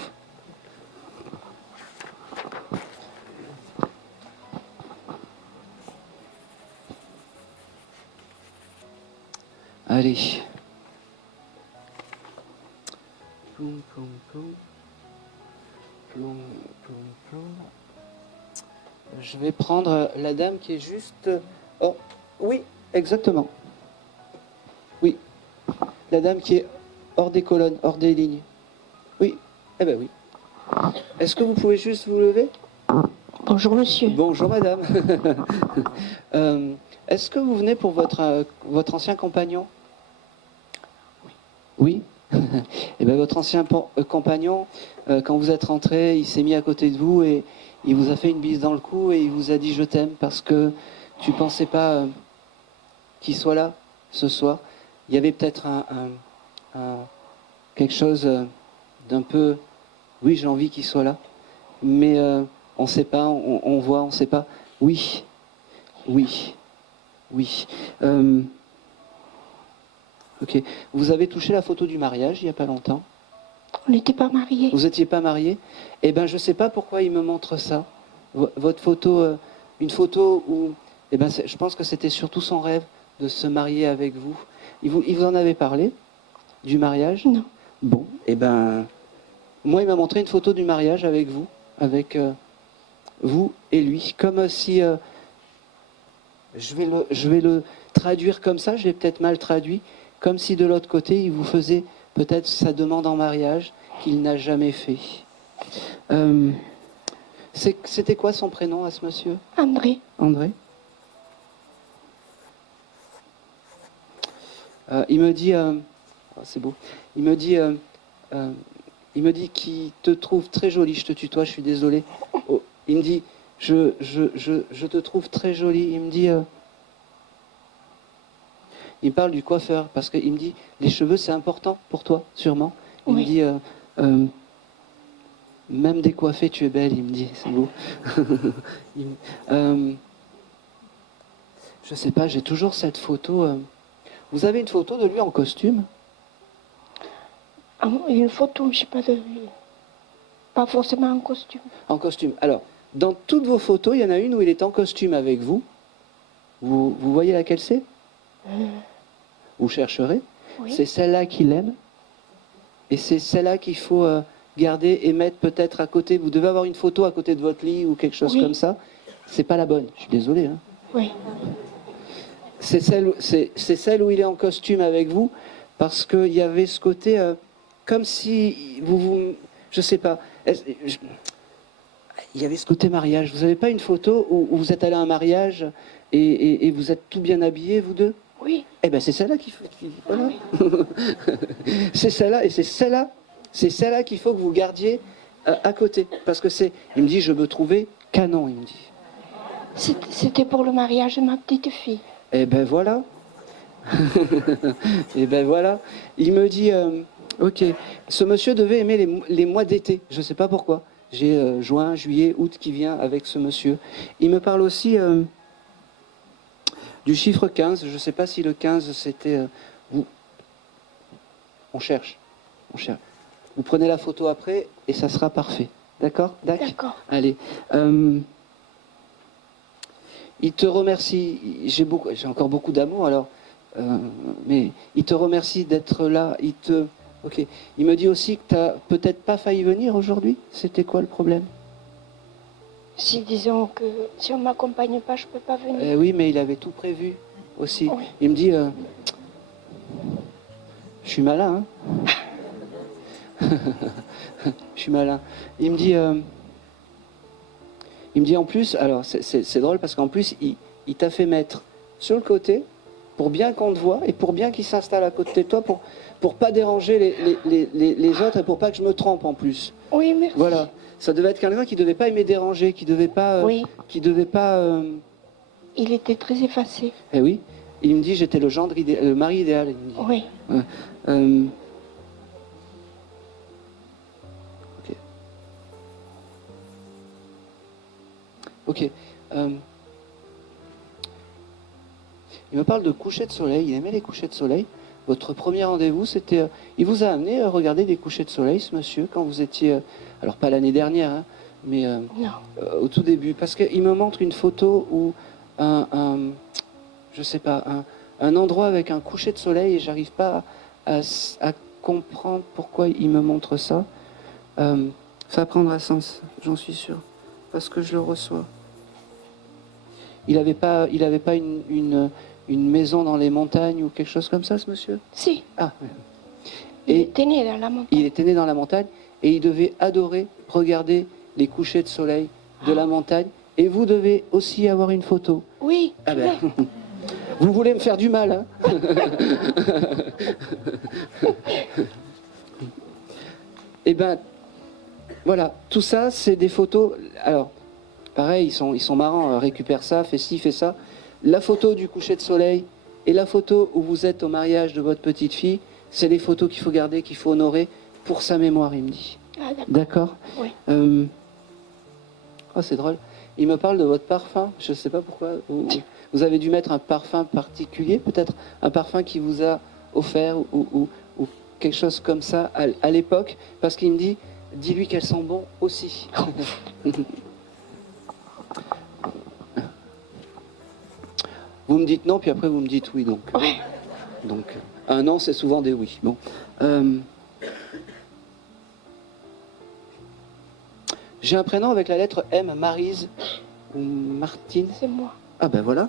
Allez. Ploum, ploum, ploum. Ploum, ploum, ploum. Je vais prendre la dame qui est juste... Oh, oui, exactement. Oui. La dame qui est hors des colonnes, hors des lignes. Oui, eh ben oui. Est-ce que vous pouvez juste vous lever? Bonjour monsieur. Bonjour madame. Est-ce que vous venez pour votre ancien compagnon? Oui. Eh bien, votre ancien compagnon, quand vous êtes rentré, il s'est mis à côté de vous et il vous a fait une bise dans le cou et il vous a dit je t'aime parce que tu pensais pas qu'il soit là ce soir. Il y avait peut-être quelque chose d'un peu, oui, j'ai envie qu'il soit là, mais on ne sait pas, on voit, on ne sait pas. Oui, oui, oui. Ok. Vous avez touché la photo du mariage il n'y a pas longtemps. On n'était pas mariés. Vous n'étiez pas marié. Eh bien, je ne sais pas pourquoi il me montre ça. Votre photo, une photo où, eh ben, je pense que c'était surtout son rêve de se marier avec vous. Il vous en avait parlé du mariage? Non. Bon, eh ben, moi, il m'a montré une photo du mariage avec vous, avec vous et lui, comme si je vais le traduire comme ça. Je l'ai peut-être mal traduit, comme si de l'autre côté, il vous faisait peut-être sa demande en mariage qu'il n'a jamais fait. C'était quoi son prénom à ce monsieur? André. André? Il me dit, c'est beau, il me dit qu'il te trouve très jolie. Je te tutoie, je suis désolé. Oh, il me dit, je te trouve très jolie. Il me dit, il me parle du coiffeur parce qu'il me dit, les cheveux c'est important pour toi, sûrement. Il Oui. me dit, même décoiffée, tu es belle. Il me dit, c'est beau. Je sais pas, j'ai toujours cette photo. Vous avez une photo de lui en costume? Une photo, je sais pas de lui. Pas forcément en costume. En costume. Alors, dans toutes vos photos, il y en a une où il est en costume avec vous. Vous voyez laquelle c'est? Vous chercherez. Oui. C'est celle-là qu'il aime. Et c'est celle-là qu'il faut garder et mettre peut-être à côté. Vous devez avoir une photo à côté de votre lit ou quelque chose Oui. comme ça. C'est pas la bonne. Je suis désolé. Hein. Oui. C'est celle où il est en costume avec vous, parce qu'il y avait ce côté comme si je sais pas. Il y avait ce côté mariage. Vous n'avez pas une photo où vous êtes allé à un mariage et vous êtes tout bien habillés, vous deux? Oui. Eh ben c'est celle-là qu'il faut. Voilà. C'est celle-là et c'est celle-là qu'il faut que vous gardiez à côté, parce que c'est. Il me dit, je veux trouver canon. Il me dit. C'était pour le mariage de ma petite fille. Eh ben voilà. Et ben voilà. Il me dit, ok, ce monsieur devait aimer les mois d'été. Je ne sais pas pourquoi. J'ai juin, juillet, août qui vient avec ce monsieur. Il me parle aussi du chiffre 15. Je ne sais pas si le 15 c'était vous. On cherche. Vous prenez la photo après et ça sera parfait. D'accord? D'accord. Allez. il te remercie. J'ai encore beaucoup d'amour, alors, mais il te remercie d'être là. Ok. Il me dit aussi que tu n'as peut-être pas failli venir aujourd'hui. C'était quoi le problème? Si disons que si on m'accompagne pas, je peux pas venir. Oui, mais il avait tout prévu aussi. Oui. Il me dit, je suis malin, hein. Je suis malin. Il me dit en plus, alors c'est drôle parce qu'en plus, il t'a fait mettre sur le côté pour bien qu'on te voit et pour bien qu'il s'installe à côté de toi pour pas déranger les autres et pour pas que je me trompe en plus. Oui, merci. Voilà. Ça devait être quelqu'un qui devait pas aimer déranger, qui devait pas... Oui. Qui devait pas... Il était très effacé. Eh oui. Il me dit, j'étais le mari idéal. Il me dit. Oui. Ok. Ok. Il me parle de coucher de soleil. Il aimait les couchers de soleil. Votre premier rendez-vous, c'était... il vous a amené à regarder des couchers de soleil, ce monsieur, quand vous étiez... alors, pas l'année dernière, hein, mais au tout début. Parce qu'il me montre une photo où je sais pas, un endroit avec un coucher de soleil et j'arrive pas à comprendre pourquoi il me montre ça. Ça va prendre un sens, j'en suis sûr, parce que je le reçois. Il avait pas une maison dans les montagnes ou quelque chose comme ça, ce monsieur? Si. Ah. Il Et était né dans la montagne. il était né dans la montagne et il devait adorer regarder les couchers de soleil de la montagne. Et vous devez aussi avoir une photo. Oui. Ah ben, vous voulez me faire du mal, hein? Eh ben, voilà, tout ça, c'est des photos. Alors, pareil, ils sont marrants. Récupère ça, fais ci, fais ça. La photo du coucher de soleil et la photo où vous êtes au mariage de votre petite fille, c'est les photos qu'il faut garder, qu'il faut honorer pour sa mémoire, il me dit. Ah, D'accord? Oui. Oh, c'est drôle. Il me parle de votre parfum. Je ne sais pas pourquoi. Vous avez dû mettre un parfum particulier, peut-être un parfum qui vous a offert ou quelque chose comme ça à l'époque, parce qu'il me dit, dis-lui qu'elles sont bonnes aussi. Vous me dites non, puis après vous me dites oui. Donc, un non, c'est souvent des oui. Bon. J'ai un prénom avec la lettre M, Maryse ou Martine. C'est moi. Ah ben voilà.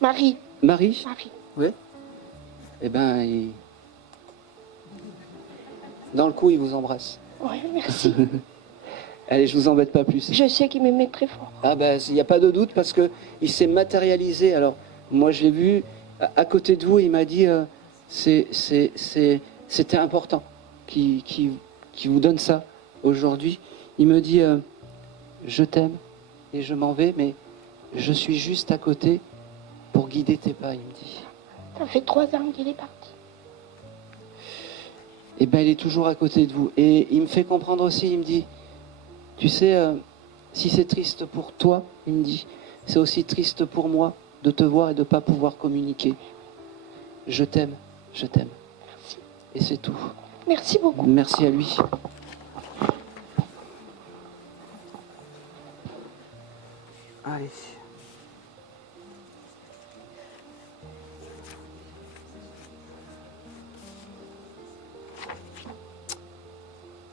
Marie. Marie. Marie. Oui. Eh ben, dans le coup, il vous embrasse. Oui, merci. Allez, je vous embête pas plus. Je sais qu'il m'aimait très fort. Ah ben, il n'y a pas de doute parce que il s'est matérialisé. Alors, moi, je l'ai vu à côté de vous. Il m'a dit, c'était important qu'il vous donne ça aujourd'hui. Il me dit, je t'aime et je m'en vais, mais je suis juste à côté pour guider tes pas, il me dit. Ça fait 3 ans qu'il est parti. Eh bien, il est toujours à côté de vous. Et il me fait comprendre aussi, il me dit, tu sais, si c'est triste pour toi, il me dit, c'est aussi triste pour moi de te voir et de ne pas pouvoir communiquer. Je t'aime, je t'aime. Merci. Et c'est tout. Merci beaucoup. Merci à lui. Allez.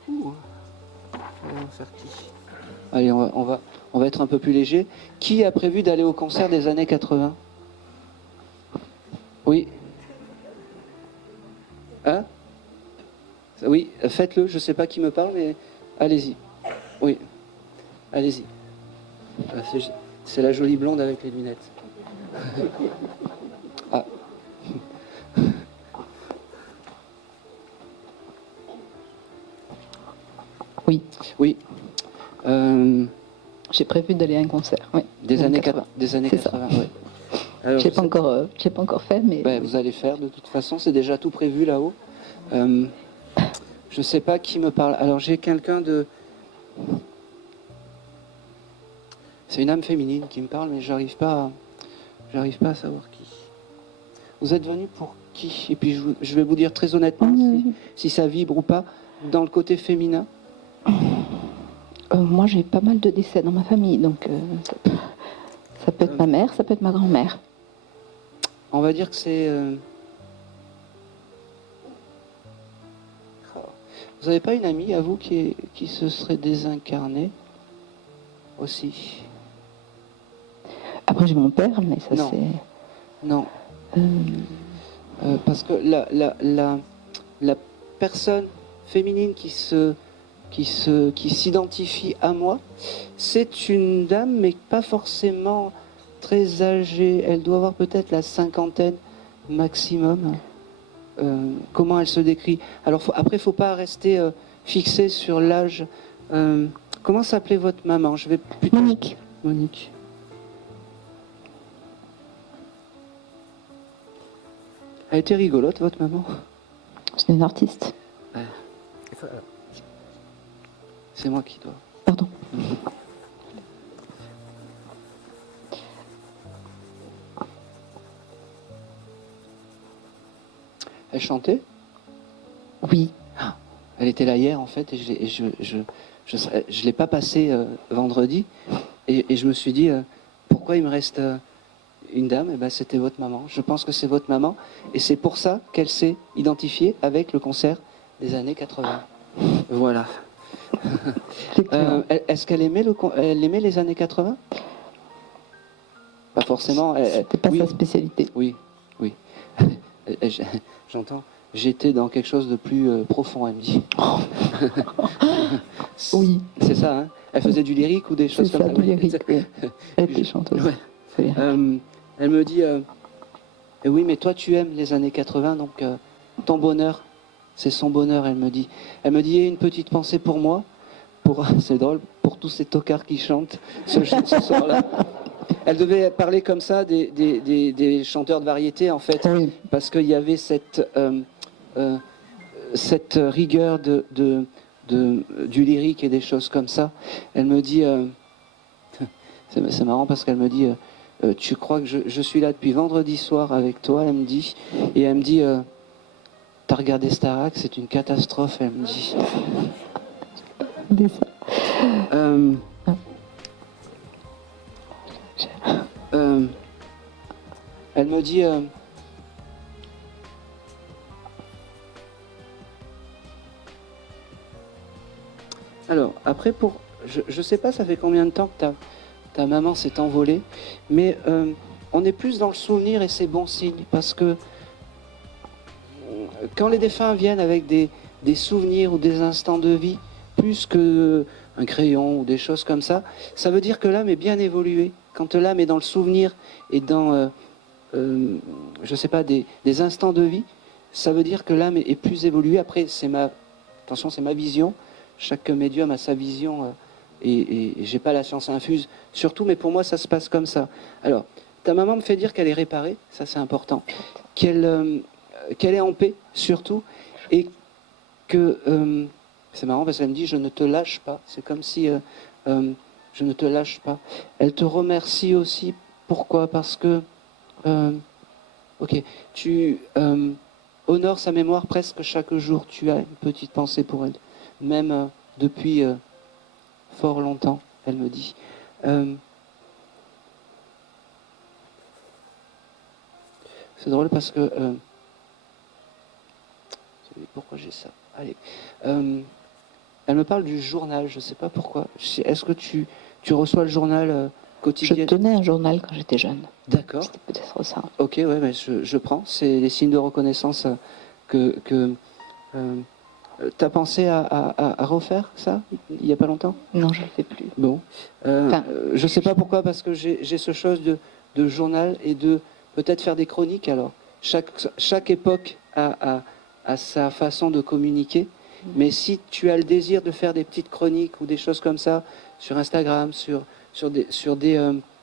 Ouh. On va faire qui? Allez, on va être un peu plus léger. Qui a prévu d'aller au concert des années 80? Oui. Hein? Oui, faites-le. Je ne sais pas qui me parle, mais allez-y. Oui, allez-y. Ah, c'est la jolie blonde avec les lunettes. Ah. Oui. Oui. J'ai prévu d'aller à un concert. Oui. Des années 80. Des années C'est ça. 80, oui. Alors, J'ai pas encore fait, mais ben, vous allez faire de toute façon, c'est déjà tout prévu là-haut. Je sais pas qui me parle. Alors j'ai quelqu'un de... C'est une âme féminine qui me parle, mais j'arrive pas à savoir qui. Vous êtes venu pour qui? Et puis je vais vous dire très honnêtement si ça vibre ou pas dans le côté féminin. moi j'ai pas mal de décès dans ma famille, donc Ça peut être ma mère, ça peut être ma grand-mère. On va dire que c'est... Vous n'avez pas une amie à vous qui se serait désincarnée aussi? Après, j'ai mon père, mais ça, Non. c'est... Non. Parce que la personne féminine qui s'identifie à moi, c'est une dame, mais pas forcément très âgée. Elle doit avoir peut-être la cinquantaine maximum. Comment elle se décrit? Alors après, il ne faut pas rester fixé sur l'âge. Comment s'appelait votre maman? Je vais plutôt... Monique. Monique. Elle était rigolote, votre maman? C'est une artiste. C'est moi qui dois. Pardon. Elle chantait? Oui. Elle était là hier en fait et je l'ai pas passé vendredi et je me suis dit pourquoi il me reste une dame? Et ben c'était votre maman. Je pense que c'est votre maman et c'est pour ça qu'elle s'est identifiée avec le concert des années 80. Voilà. Est-ce qu'elle aimait elle aimait les années 80? Pas forcément. C'était pas oui. sa spécialité. Oui, oui. J'entends. J'étais dans quelque chose de plus profond, elle me dit. Oui. C'est ça, hein? Elle faisait du lyrique ou des choses C'est comme ça, ça? du lyrique, oui. Elle était chanteuse. Ouais. C'est bien. Elle me dit oui, mais toi, tu aimes les années 80, donc ton bonheur, c'est son bonheur, elle me dit. Elle me dit, une petite pensée pour moi, c'est drôle, pour tous ces tocards qui chantent ce soir-là. Elle devait parler comme ça des chanteurs de variété, en fait, Oui. parce qu'il y avait cette rigueur du lyrique et des choses comme ça. Elle me dit, c'est marrant parce qu'elle me dit, tu crois que je suis là depuis vendredi soir avec toi, elle me dit, et elle me dit, t'as regardé Starac, c'est une catastrophe, elle me dit. Elle me dit alors après je sais pas ça fait combien de temps que ta maman s'est envolée, mais on est plus dans le souvenir et c'est bon signe parce que quand les défunts viennent avec des souvenirs ou des instants de vie plus que un crayon ou des choses comme ça, ça veut dire que l'âme est bien évoluée. Quand l'âme est dans le souvenir et dans je sais pas, des instants de vie, ça veut dire que l'âme est plus évoluée. Après, c'est ma vision. Chaque médium a sa vision et j'ai pas la science infuse surtout, mais pour moi, ça se passe comme ça. Alors, ta maman me fait dire qu'elle est réparée, ça c'est important, qu'elle est en paix surtout, et que c'est marrant parce qu'elle me dit je ne te lâche pas. C'est comme si je ne te lâche pas. Elle te remercie aussi. Pourquoi? Parce que ok, tu honores sa mémoire presque chaque jour. Tu as une petite pensée pour elle, même depuis fort longtemps, elle me dit. C'est drôle parce que pourquoi j'ai ça? Allez, elle me parle du journal. Je ne sais pas pourquoi. Est-ce que tu reçois le journal quotidien? Je tenais un journal quand j'étais jeune. D'accord. C'était peut-être ça. Ok, ouais, mais je prends. C'est les signes de reconnaissance que t'as pensé à refaire ça il n'y a pas longtemps? Non, je ne le fais plus. Bon. Je sais pas pourquoi, parce que j'ai ce chose de journal et de peut-être faire des chroniques. Alors, chaque époque a sa façon de communiquer. Mais si tu as le désir de faire des petites chroniques ou des choses comme ça sur Instagram, sur des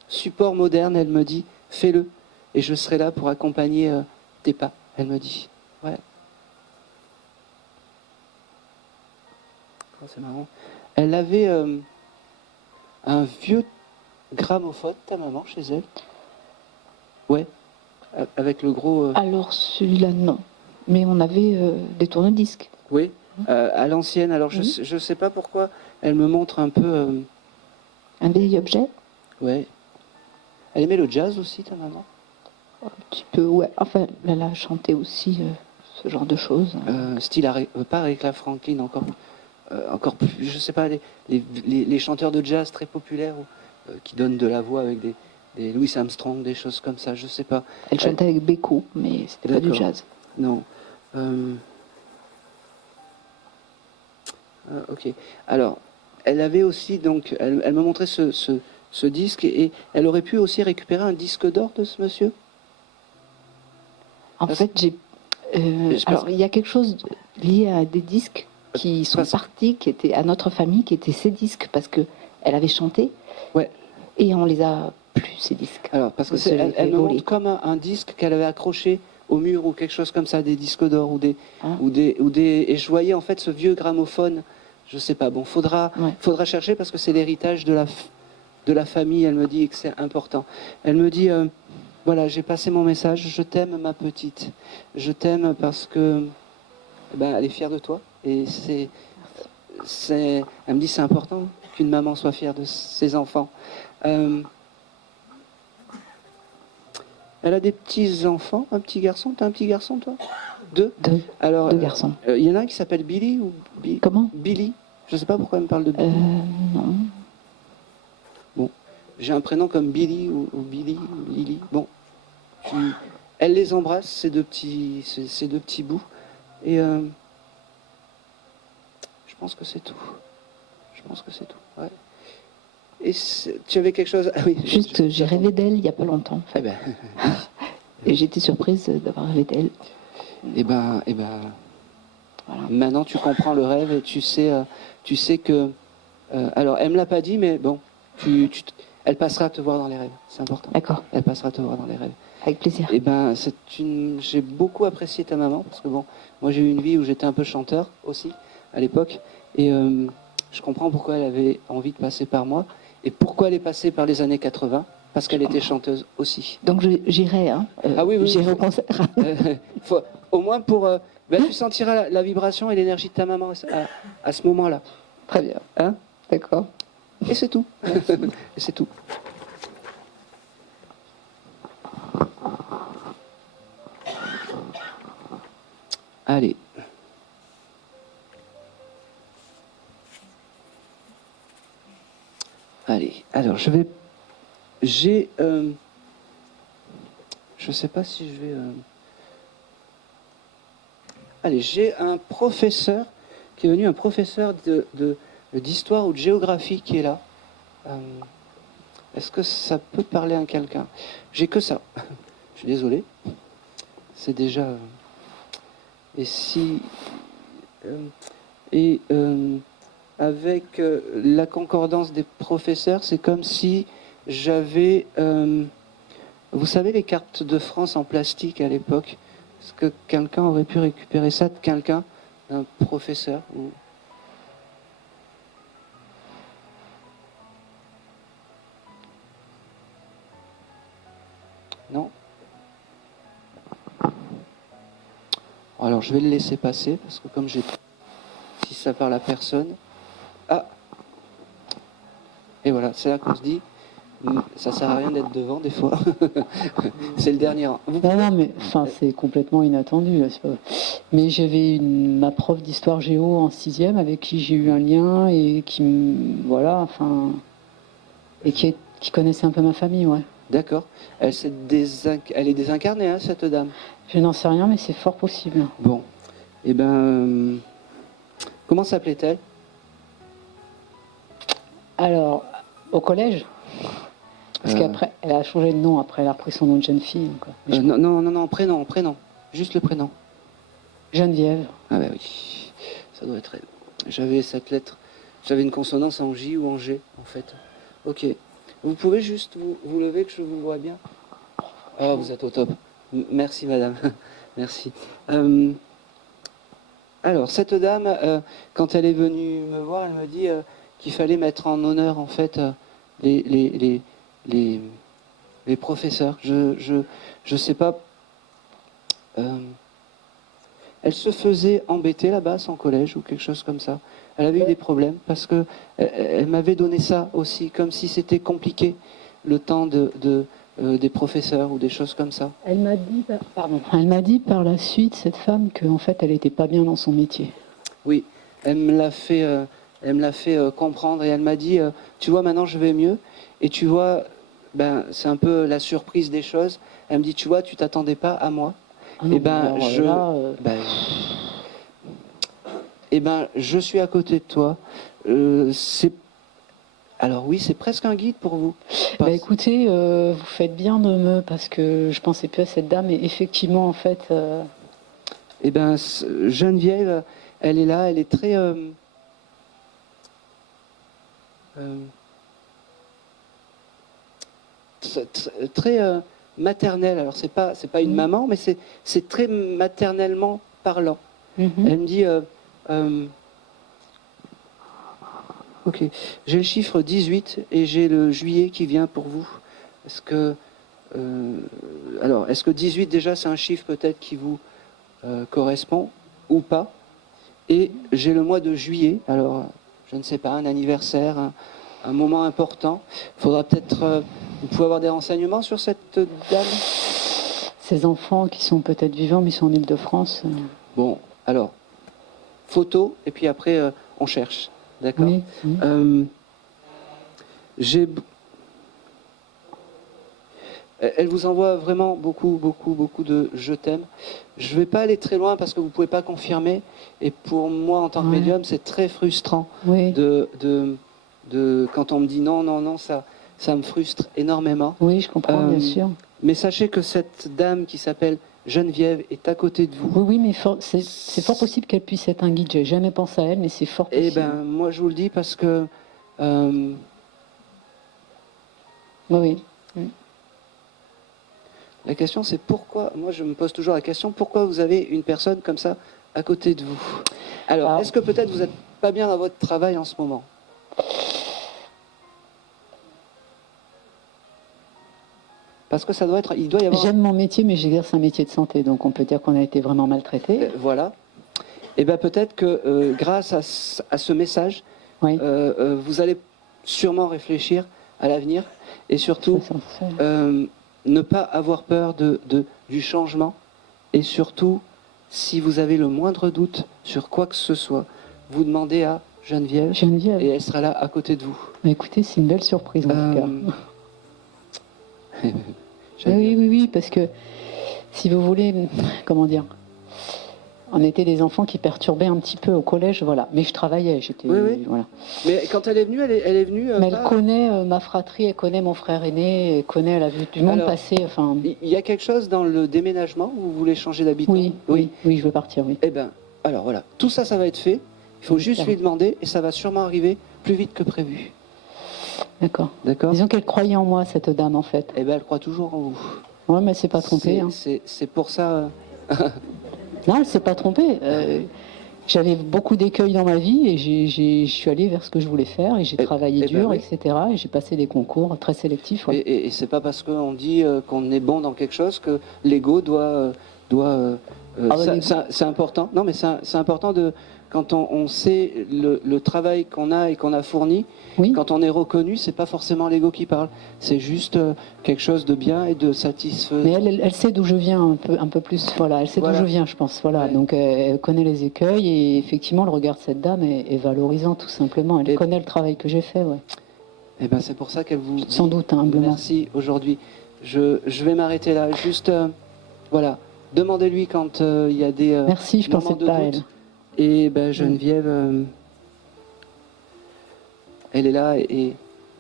supports modernes, elle me dit, fais-le. Et je serai là pour accompagner tes pas, elle me dit. Ouais. Oh, c'est marrant. Elle avait un vieux gramophone, ta maman, chez elle? Ouais. Avec le gros... Alors celui-là, non. Mais on avait des tourne-disques. Oui, à l'ancienne. Alors je sais pas pourquoi elle me montre un peu... Un vieil objet? Ouais. Elle aimait le jazz aussi, ta maman? Un petit peu, ouais. Enfin, elle a chanté aussi ce genre de choses. Style, pas Aretha Franklin, encore plus, je sais pas, les chanteurs de jazz très populaires qui donnent de la voix avec des Louis Armstrong, des choses comme ça, je sais pas. Elle chantait avec Beko, mais c'était pas du D'accord. jazz. Non. Ok. Alors, elle avait aussi, donc, elle me montrait ce disque et elle aurait pu aussi récupérer un disque d'or de ce monsieur? En fait, alors, il y a quelque chose lié à des disques qui sont partis, qui étaient à notre famille, qui étaient ses disques, parce que elle avait chanté. Ouais. Et on les a plus, ces disques. Alors, parce que elle me montre comme un disque qu'elle avait accroché au mur ou quelque chose comme ça, des disques d'or et je voyais en fait ce vieux gramophone. Je sais pas. Bon, faudra chercher parce que c'est l'héritage de la famille. Elle me dit que c'est important. Elle me dit voilà, j'ai passé mon message. Je t'aime, ma petite. Je t'aime parce que elle est fière de toi et elle me dit c'est important qu'une maman soit fière de ses enfants. Elle a des petits-enfants, un petit garçon. T'as un petit garçon, toi? Deux. Alors, deux garçons. Il y en a un qui s'appelle Billy ou Comment? Billy. Je sais pas pourquoi elle me parle de Billy. Non. Bon, j'ai un prénom comme Billy ou Billy ou Lily. Bon, elle les embrasse, ces deux petits bouts. Et je pense que c'est tout. Ouais. Et tu avais quelque chose? Ah oui. Juste, j'ai rêvé d'elle il y a pas longtemps. En fait. Et j'étais surprise d'avoir rêvé d'elle. Et ben, voilà. Maintenant tu comprends le rêve et tu sais que. Alors, elle me l'a pas dit, mais bon, elle passera te voir dans les rêves. C'est important. D'accord. Elle passera te voir dans les rêves. Avec plaisir. Et ben, j'ai beaucoup apprécié ta maman parce que bon, moi j'ai eu une vie où j'étais un peu chanteur aussi à l'époque et je comprends pourquoi elle avait envie de passer par moi et pourquoi elle est passée par les années 80 parce qu'elle était chanteuse aussi. Donc j'irai. Ah oui, j'irai au concert. Au moins pour. Tu sentiras la vibration et l'énergie de ta maman à ce moment-là. Très bien. Hein? D'accord. Et c'est tout. Et c'est tout. Allez. Allez. Alors, j'ai. Je sais pas si je vais. Allez, j'ai un professeur qui est venu, un professeur d'histoire ou de géographie qui est là. Est-ce que ça peut parler à quelqu'un? J'ai que ça. Je suis désolé. C'est déjà. Et si. Avec la concordance des professeurs, c'est comme si j'avais. Vous savez, les cartes de France en plastique à l'époque? Est-ce que quelqu'un aurait pu récupérer ça de quelqu'un, d'un professeur ou... Non? Alors je vais le laisser passer parce que comme j'ai... Si ça parle à personne... Ah! Et voilà, c'est là qu'on se dit... Ça sert à rien d'être devant des fois. C'est le dernier rang. Non, mais enfin, c'est complètement inattendu. Là, pas... Mais j'avais ma prof d'histoire géo en 6e avec qui j'ai eu un lien et qui, voilà, enfin, et qui connaissait un peu ma famille, ouais. D'accord. Elle est désincarnée, hein, cette dame? Je n'en sais rien, mais c'est fort possible. Bon. Eh ben, comment s'appelait-elle? Alors, au collège. Parce qu'après, elle a changé de nom, après elle a repris son nom de jeune fille. Non, prénom. Juste le prénom. Geneviève. Ah bah oui, ça doit être elle. J'avais cette lettre, j'avais une consonance en J ou en G, en fait. Ok. Vous pouvez juste vous lever que je vous vois bien? Ah, vous êtes au top. Merci, madame. Merci. Alors, cette dame, quand elle est venue me voir, elle me dit qu'il fallait mettre en honneur, en fait, les professeurs. Je sais pas. Elle se faisait embêter là-bas, son collège ou quelque chose comme ça. Elle avait eu des problèmes parce que elle m'avait donné ça aussi, comme si c'était compliqué le temps de des professeurs ou des choses comme ça. Elle m'a dit, elle m'a dit par la suite, cette femme, qu'en fait, elle n'était pas bien dans son métier. Oui, elle me l'a fait comprendre et elle m'a dit, tu vois, maintenant je vais mieux. Et tu vois, ben, c'est un peu la surprise des choses. Elle me dit, tu vois, tu t'attendais pas à moi. Ah non, Et ben, alors là, je suis à côté de toi. Alors oui, c'est presque un guide pour vous. écoutez, vous faites bien de me... Parce que je pensais plus à cette dame, et effectivement, en fait... Eh ben, Geneviève, elle est là, elle est très... très maternelle. Alors c'est pas une maman, mais c'est très maternellement parlant. Elle me dit ok, j'ai le chiffre 18 et j'ai le juillet qui vient pour vous. Est-ce que est-ce que 18 déjà c'est un chiffre peut-être qui vous correspond ou pas? Et j'ai le mois de juillet, alors je ne sais pas, un anniversaire, un moment important. Il faudra peut-être... vous pouvez avoir des renseignements sur cette dame? Ces enfants qui sont peut-être vivants, mais ils sont en Île-de-France. Bon, alors, photo, et puis après, on cherche. D'accord? Oui, oui. Elle vous envoie vraiment beaucoup de je t'aime. Je ne vais pas aller très loin parce que vous ne pouvez pas confirmer. Et pour moi, en tant que médium, c'est très frustrant quand on me dit non, ça me frustre énormément. Oui, je comprends, bien sûr. Mais sachez que cette dame qui s'appelle Geneviève est à côté de vous. Oui, mais c'est fort possible qu'elle puisse être un guide. J'ai jamais pensé à elle, mais c'est fort possible. Eh ben, moi, je vous le dis parce que... Oui. La question, c'est pourquoi, moi je me pose toujours la question, pourquoi vous avez une personne comme ça à côté de vous? Alors, est-ce que peut-être vous n'êtes pas bien dans votre travail en ce moment? Parce que ça doit être, il doit y avoir... J'aime mon métier, mais j'exerce un métier de santé, donc on peut dire qu'on a été vraiment maltraité. Voilà. Et bien peut-être que grâce à ce message, vous allez sûrement réfléchir à l'avenir et surtout... ne pas avoir peur du changement et surtout, si vous avez le moindre doute sur quoi que ce soit, vous demandez à Geneviève. Et elle sera là à côté de vous. Écoutez, c'est une belle surprise en tout cas. Oui, parce que si vous voulez, comment dire, on était des enfants qui perturbaient un petit peu au collège, voilà. Mais je travaillais, j'étais... Voilà. Mais quand elle est venue, elle est venue... mais elle connaît ma fratrie, elle connaît mon frère aîné, elle a vu du monde passer, enfin... Il y a quelque chose dans le déménagement où vous voulez changer d'habitant? Oui, je veux partir, oui. Eh bien, alors voilà, tout ça, ça va être fait. Il faut juste lui demander et ça va sûrement arriver plus vite que prévu. D'accord. Disons qu'elle croyait en moi, cette dame, en fait. Eh bien, elle croit toujours en vous. Oui, mais elle s'est pas trompée. C'est pour ça... Non, elle s'est pas trompée. J'avais beaucoup d'écueils dans ma vie et je suis allée vers ce que je voulais faire et j'ai travaillé dur, etc. Et j'ai passé des concours très sélectifs. Ouais. Et c'est pas parce qu'on dit qu'on est bon dans quelque chose que l'ego doit c'est important. Non, mais c'est important quand on sait le travail qu'on a et qu'on a fourni. Quand on est reconnu, c'est pas forcément l'ego qui parle. C'est juste quelque chose de bien et de satisfaisant. Mais elle sait d'où je viens un peu plus. Voilà, elle sait d'où je viens, je pense. Voilà, donc elle connaît les écueils et effectivement, le regard de cette dame est valorisant, tout simplement. Elle connaît le travail que j'ai fait, ouais. Et ben c'est pour ça qu'elle vous. Sans doute, humblement. Merci aujourd'hui. Je vais m'arrêter là. Juste, voilà. Demandez-lui quand il y a des. Merci, je pensais pas à elle. Et ben Geneviève, elle est là et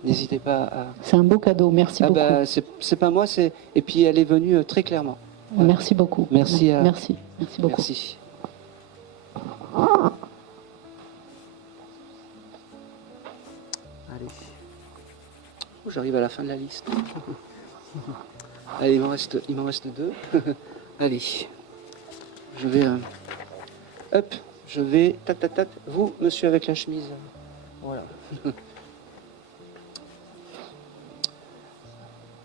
n'hésitez pas à... C'est un beau cadeau, merci beaucoup. C'est pas moi, et puis elle est venue très clairement. Voilà. Merci beaucoup. Merci beaucoup. Merci. Allez. J'arrive à la fin de la liste. Allez, il m'en reste 2. Allez. Je vais... hop. Je vais, vous, monsieur avec la chemise. Voilà.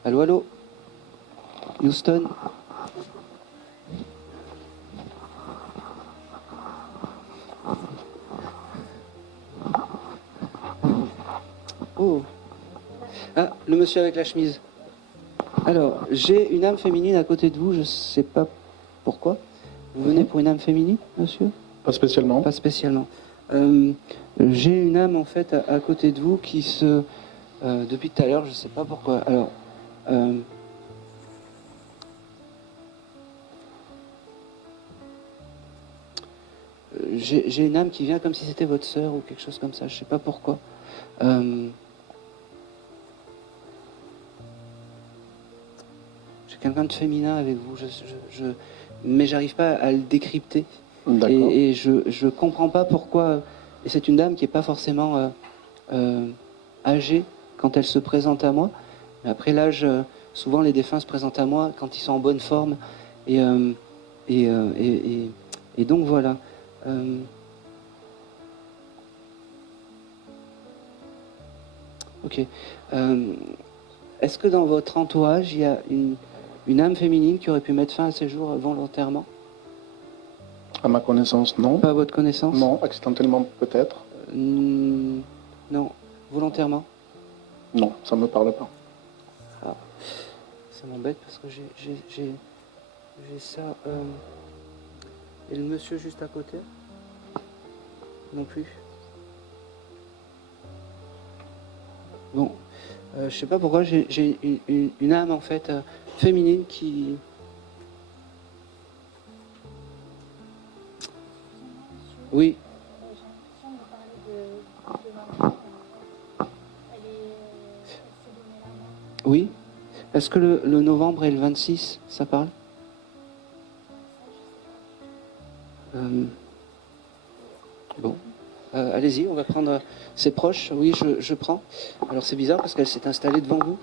Allô Houston. Oh. Ah, le monsieur avec la chemise. Alors, j'ai une âme féminine à côté de vous, je ne sais pas pourquoi. Vous venez pour une âme féminine, monsieur? Pas spécialement. Pas spécialement. J'ai une âme en fait à côté de vous qui se... depuis tout à l'heure, je ne sais pas pourquoi. Alors, j'ai une âme qui vient comme si c'était votre sœur ou quelque chose comme ça, je ne sais pas pourquoi. J'ai quelqu'un de féminin avec vous, mais j'arrive pas à le décrypter. Et je comprends pas pourquoi. Et c'est une dame qui est pas forcément âgée quand elle se présente à moi. Mais après l'âge, souvent les défunts se présentent à moi quand ils sont en bonne forme. Et donc voilà. Ok. Est-ce que dans votre entourage, il y a une âme féminine qui aurait pu mettre fin à ses jours volontairement? À ma connaissance, non. Pas à votre connaissance? Non, accidentellement peut-être. Non. Volontairement? Non, ça me parle pas. Ah. Ça m'embête parce que j'ai ça. Et le monsieur juste à côté? Non plus. Bon. Je sais pas pourquoi j'ai une âme en fait féminine qui... Oui. Oui. Est-ce que le novembre et le 26, ça parle? Bon. Allez-y, on va prendre ses proches. Oui, je prends. Alors c'est bizarre parce qu'elle s'est installée devant vous.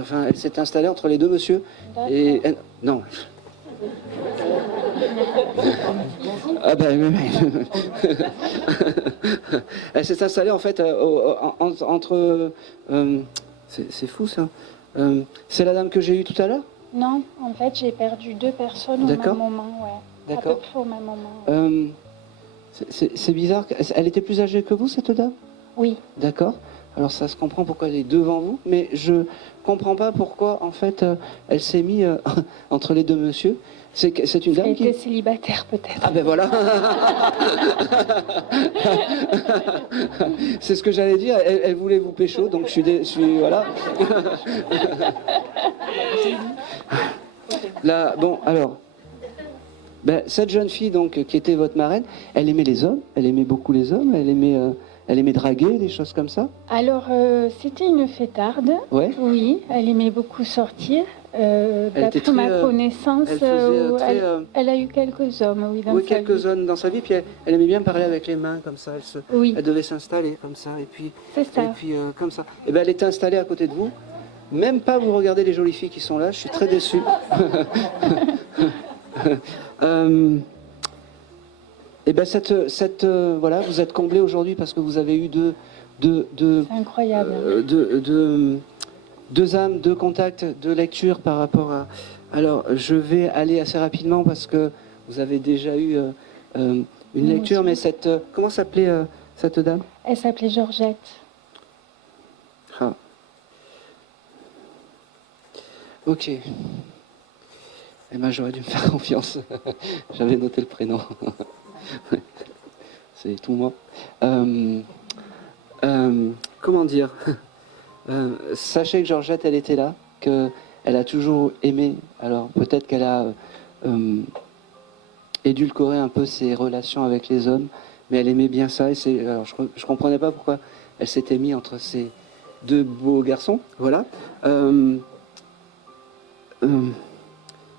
Enfin, elle s'est installée entre les deux monsieur. Et non. Ah ben, elle s'est installée en fait entre... c'est fou ça. C'est la dame que j'ai eue tout à l'heure? Non, en fait, j'ai perdu 2 personnes au même moment, ouais. À peu D'accord. près au même moment. C'est bizarre. Elle était plus âgée que vous, cette dame? Oui. D'accord. Alors ça se comprend pourquoi elle est devant vous, mais je comprends pas pourquoi en fait elle s'est mise entre les deux monsieur. C'est une dame Elle qui était célibataire peut-être. Ah ben voilà. C'est ce que j'allais dire. Elle voulait vous pécho, donc je suis voilà. Là, bon, alors. Ben, cette jeune fille donc qui était votre marraine, elle aimait les hommes, elle aimait beaucoup les hommes, elle aimait draguer, des choses comme ça. Alors, c'était une fêtarde. Ouais. Oui, elle aimait beaucoup sortir. était D'après ma très, connaissance, elle faisait très, elle a eu quelques hommes, oui, dans Oui, sa quelques vie. hommes dans sa vie, puis elle aimait bien parler avec les mains comme ça. Elle devait s'installer comme ça, et puis comme ça. Et ben elle était installée à côté de vous. Même pas vous regardez les jolies filles qui sont là. Je suis très déçu. Et ben voilà, vous êtes comblé aujourd'hui parce que vous avez eu C'est incroyable. deux âmes, 2 contacts, 2 lectures par rapport à... Alors, je vais aller assez rapidement parce que vous avez déjà eu une lecture, mais comment s'appelait cette dame? Elle s'appelait Georgette. Ah. Ok. Eh ben, j'aurais dû me faire confiance. J'avais noté le prénom. C'est tout moi. Comment dire? Sachez que Georgette, elle était là, qu'elle a toujours aimé. Alors peut-être qu'elle a édulcoré un peu ses relations avec les hommes, mais elle aimait bien ça. Et alors je comprenais pas pourquoi elle s'était mise entre ces 2 beaux garçons. Voilà.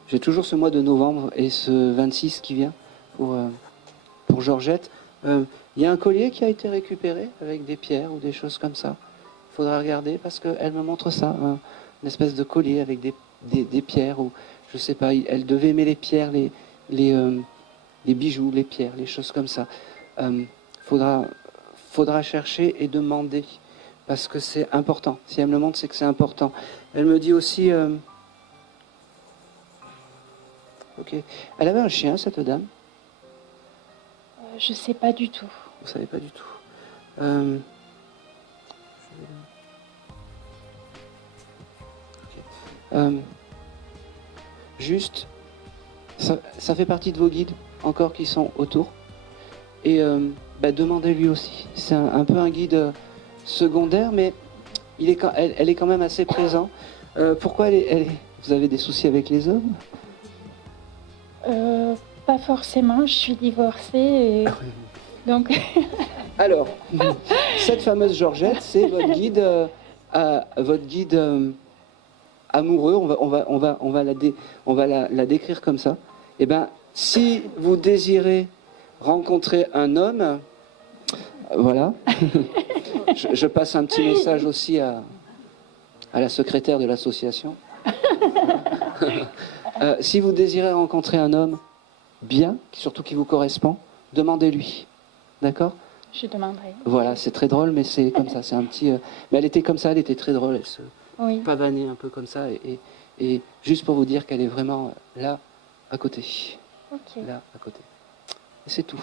J'ai toujours ce mois de novembre et ce 26 qui vient pour Georgette. Il y a un collier qui a été récupéré avec des pierres ou des choses comme ça. Il faudra regarder parce qu'elle me montre ça, une espèce de collier avec des pierres ou je sais pas. Elle devait aimer les pierres, les bijoux, les pierres, les choses comme ça. Faudra chercher et demander parce que c'est important. Si elle me le montre, c'est que c'est important. Elle me dit aussi. Ok. Elle avait un chien, cette dame? Je sais pas du tout. Vous savez pas du tout. Ok. Juste, ça fait partie de vos guides, encore qui sont autour. Et demandez-lui aussi. C'est un peu un guide secondaire, mais elle est quand même assez présente. Pourquoi vous avez des soucis avec les hommes? Pas forcément, je suis divorcée. Et... Donc, Alors, cette fameuse Georgette, c'est votre guide, amoureux. On va la décrire comme ça. Eh ben, si vous désirez rencontrer un homme, voilà. Je passe un petit message aussi à la secrétaire de l'association. Si vous désirez rencontrer un homme bien, surtout qui vous correspond, demandez-lui. D'accord? je demanderai. Voilà, c'est très drôle, mais c'est comme ça. C'est un petit. Mais elle était comme ça, elle était très drôle. Elle se Oui. pavanait un peu comme ça. Et juste pour vous dire qu'elle est vraiment là, à côté. Ok. Là, à côté. Et c'est tout.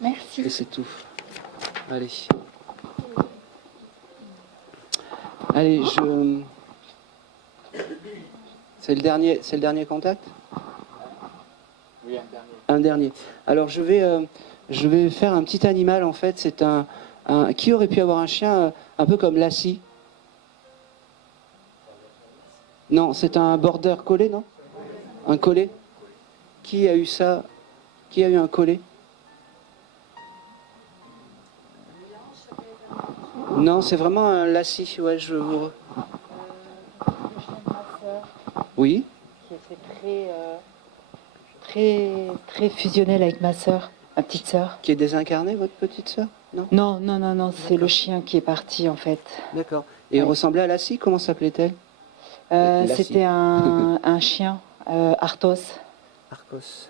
Merci. Et c'est tout. Allez. Allez, c'est le dernier contact? Oui, un dernier. Un dernier. Alors je vais faire un petit animal en fait. C'est un qui aurait pu avoir un chien un peu comme Lassie? Non, c'est un border collé, non? Un collet? Qui a eu ça? Qui a eu un collet? Non, c'est vraiment un Lassie. Ouais, je vous. Le chien de ma sœur, Oui. qui était très fusionnel avec ma sœur, ma petite sœur. Qui est désincarnée, votre petite sœur? Non. Non, c'est le chien qui est parti en fait. D'accord. Et elle ressemblait à Lassie? Comment s'appelait-elle? Lassie. C'était un chien, Arthos. Arcos.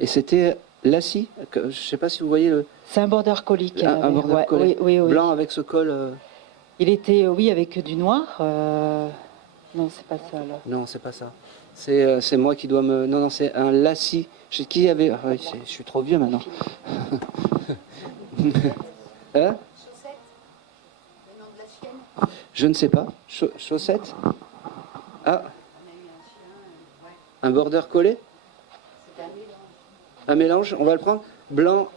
Et c'était Lassie? Je ne sais pas si vous voyez le. C'est un border collie qu'elle Un avait. border Ouais, collie. oui. Blanc avec ce col. Il était, oui, avec du noir. Non, c'est pas ça alors. Non, c'est pas ça. C'est moi qui dois me. Non, c'est un Lassie. Qui avait. Ah, oui, je suis trop vieux maintenant. Hein? Je ne sais pas. Chaussette? Ah. Un border collé? Un mélange. On va le prendre. Blanc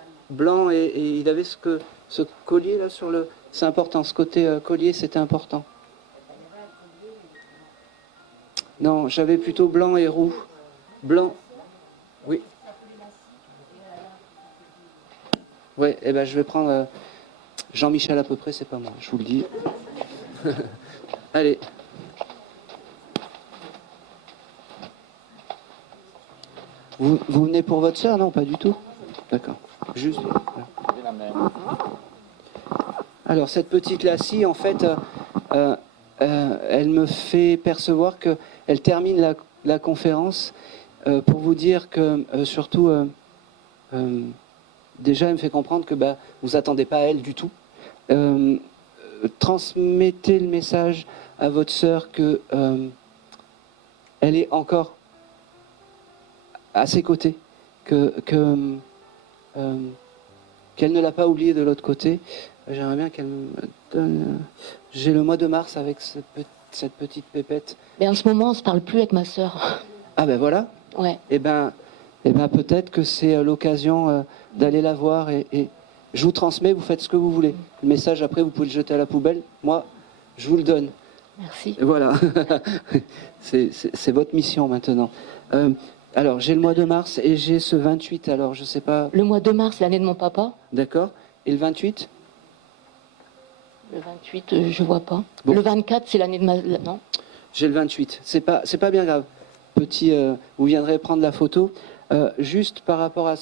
et il avait ce collier là sur le. C'est important. Ce côté collier, c'était important. Non, j'avais plutôt blanc et roux. Blanc. Oui. Oui, eh ben je vais prendre Jean-Michel à peu près, c'est pas moi, je vous le dis. Allez. Vous venez pour votre sœur, non? Pas du tout? D'accord. Juste. Voilà. Alors, cette petite Lassie, en fait, elle me fait percevoir qu'elle termine la conférence pour vous dire que, surtout, déjà, elle me fait comprendre que vous attendez pas à elle du tout. Transmettez le message à votre sœur que elle est encore à ses côtés, qu'elle ne l'a pas oublié de l'autre côté. J'aimerais bien qu'elle me donne. J'ai le mois de mars avec cette petite pépette. Mais en ce moment, on se parle plus avec ma sœur. Ah ben voilà. Ouais. Eh ben peut-être que c'est l'occasion d'aller la voir et je vous transmets, vous faites ce que vous voulez. Le message après, vous pouvez le jeter à la poubelle. Moi, je vous le donne. Merci. Et voilà. C'est votre mission maintenant. Alors, j'ai le mois de mars et j'ai ce 28, alors je sais pas. Le mois de mars, l'année de mon papa. D'accord. Et le 28? Le 28, je vois pas. Bon. Le 24, c'est l'année de ma... Non. J'ai le 28. C'est pas bien grave. Petit, vous viendrez prendre la photo. Juste par rapport à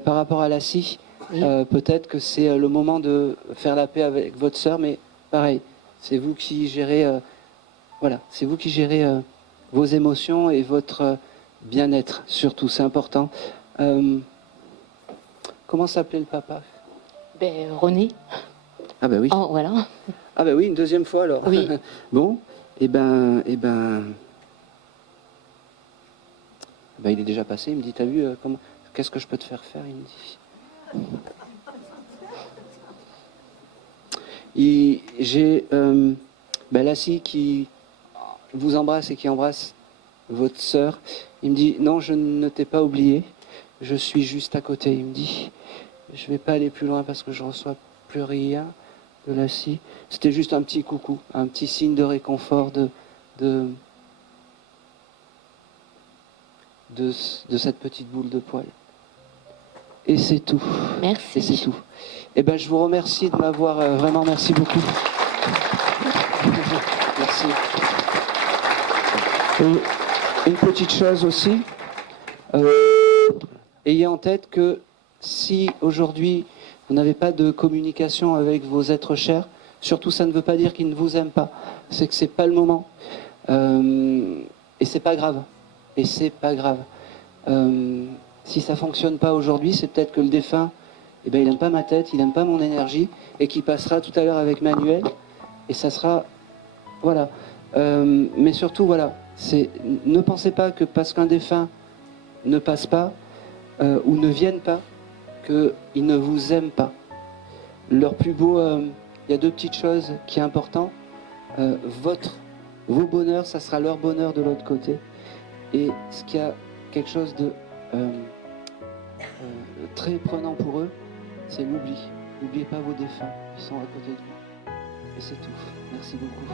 par rapport à Lassie, Oui. peut-être que c'est le moment de faire la paix avec votre sœur, mais pareil, c'est vous qui gérez, voilà, c'est vous qui gérez vos émotions et votre bien-être, surtout, c'est important. Comment s'appelait le papa? René. Ah ben oui. Oh, voilà. Ah ben oui, une deuxième fois alors. Oui. Bon, il est déjà passé, il me dit, t'as vu, qu'est-ce que je peux te faire faire? Il me dit. J'ai Lassie qui, vous embrasse et qui embrasse votre sœur. Il me dit, non, je ne t'ai pas oublié, je suis juste à côté. Il me dit, je ne vais pas aller plus loin parce que je ne reçois plus rien de la scie. C'était juste un petit coucou, un petit signe de réconfort de cette petite boule de poil. Et c'est tout. Merci. Et c'est tout. Eh ben, je vous remercie de m'avoir... vraiment, merci beaucoup. Merci. Et une petite chose aussi. Ayez en tête que si aujourd'hui vous n'avez pas de communication avec vos êtres chers, surtout ça ne veut pas dire qu'ils ne vous aiment pas. C'est que c'est pas le moment. Et c'est pas grave. Et c'est pas grave. Si ça fonctionne pas aujourd'hui, c'est peut-être que le défunt, eh ben, il n'aime pas ma tête, il n'aime pas mon énergie, et qu'il passera tout à l'heure avec Manuel, et ça sera... Voilà. Mais surtout, voilà, ne pensez pas que parce qu'un défunt ne passe pas, ou ne vienne pas, qu'ils ne vous aiment pas. Leur plus beau... Il y a deux petites choses qui sont importantes. Vos bonheurs, ça sera leur bonheur de l'autre côté. Et ce qui a quelque chose de très prenant pour eux, c'est l'oubli. N'oubliez pas vos défunts, ils sont à côté de vous. Et c'est tout. Merci beaucoup.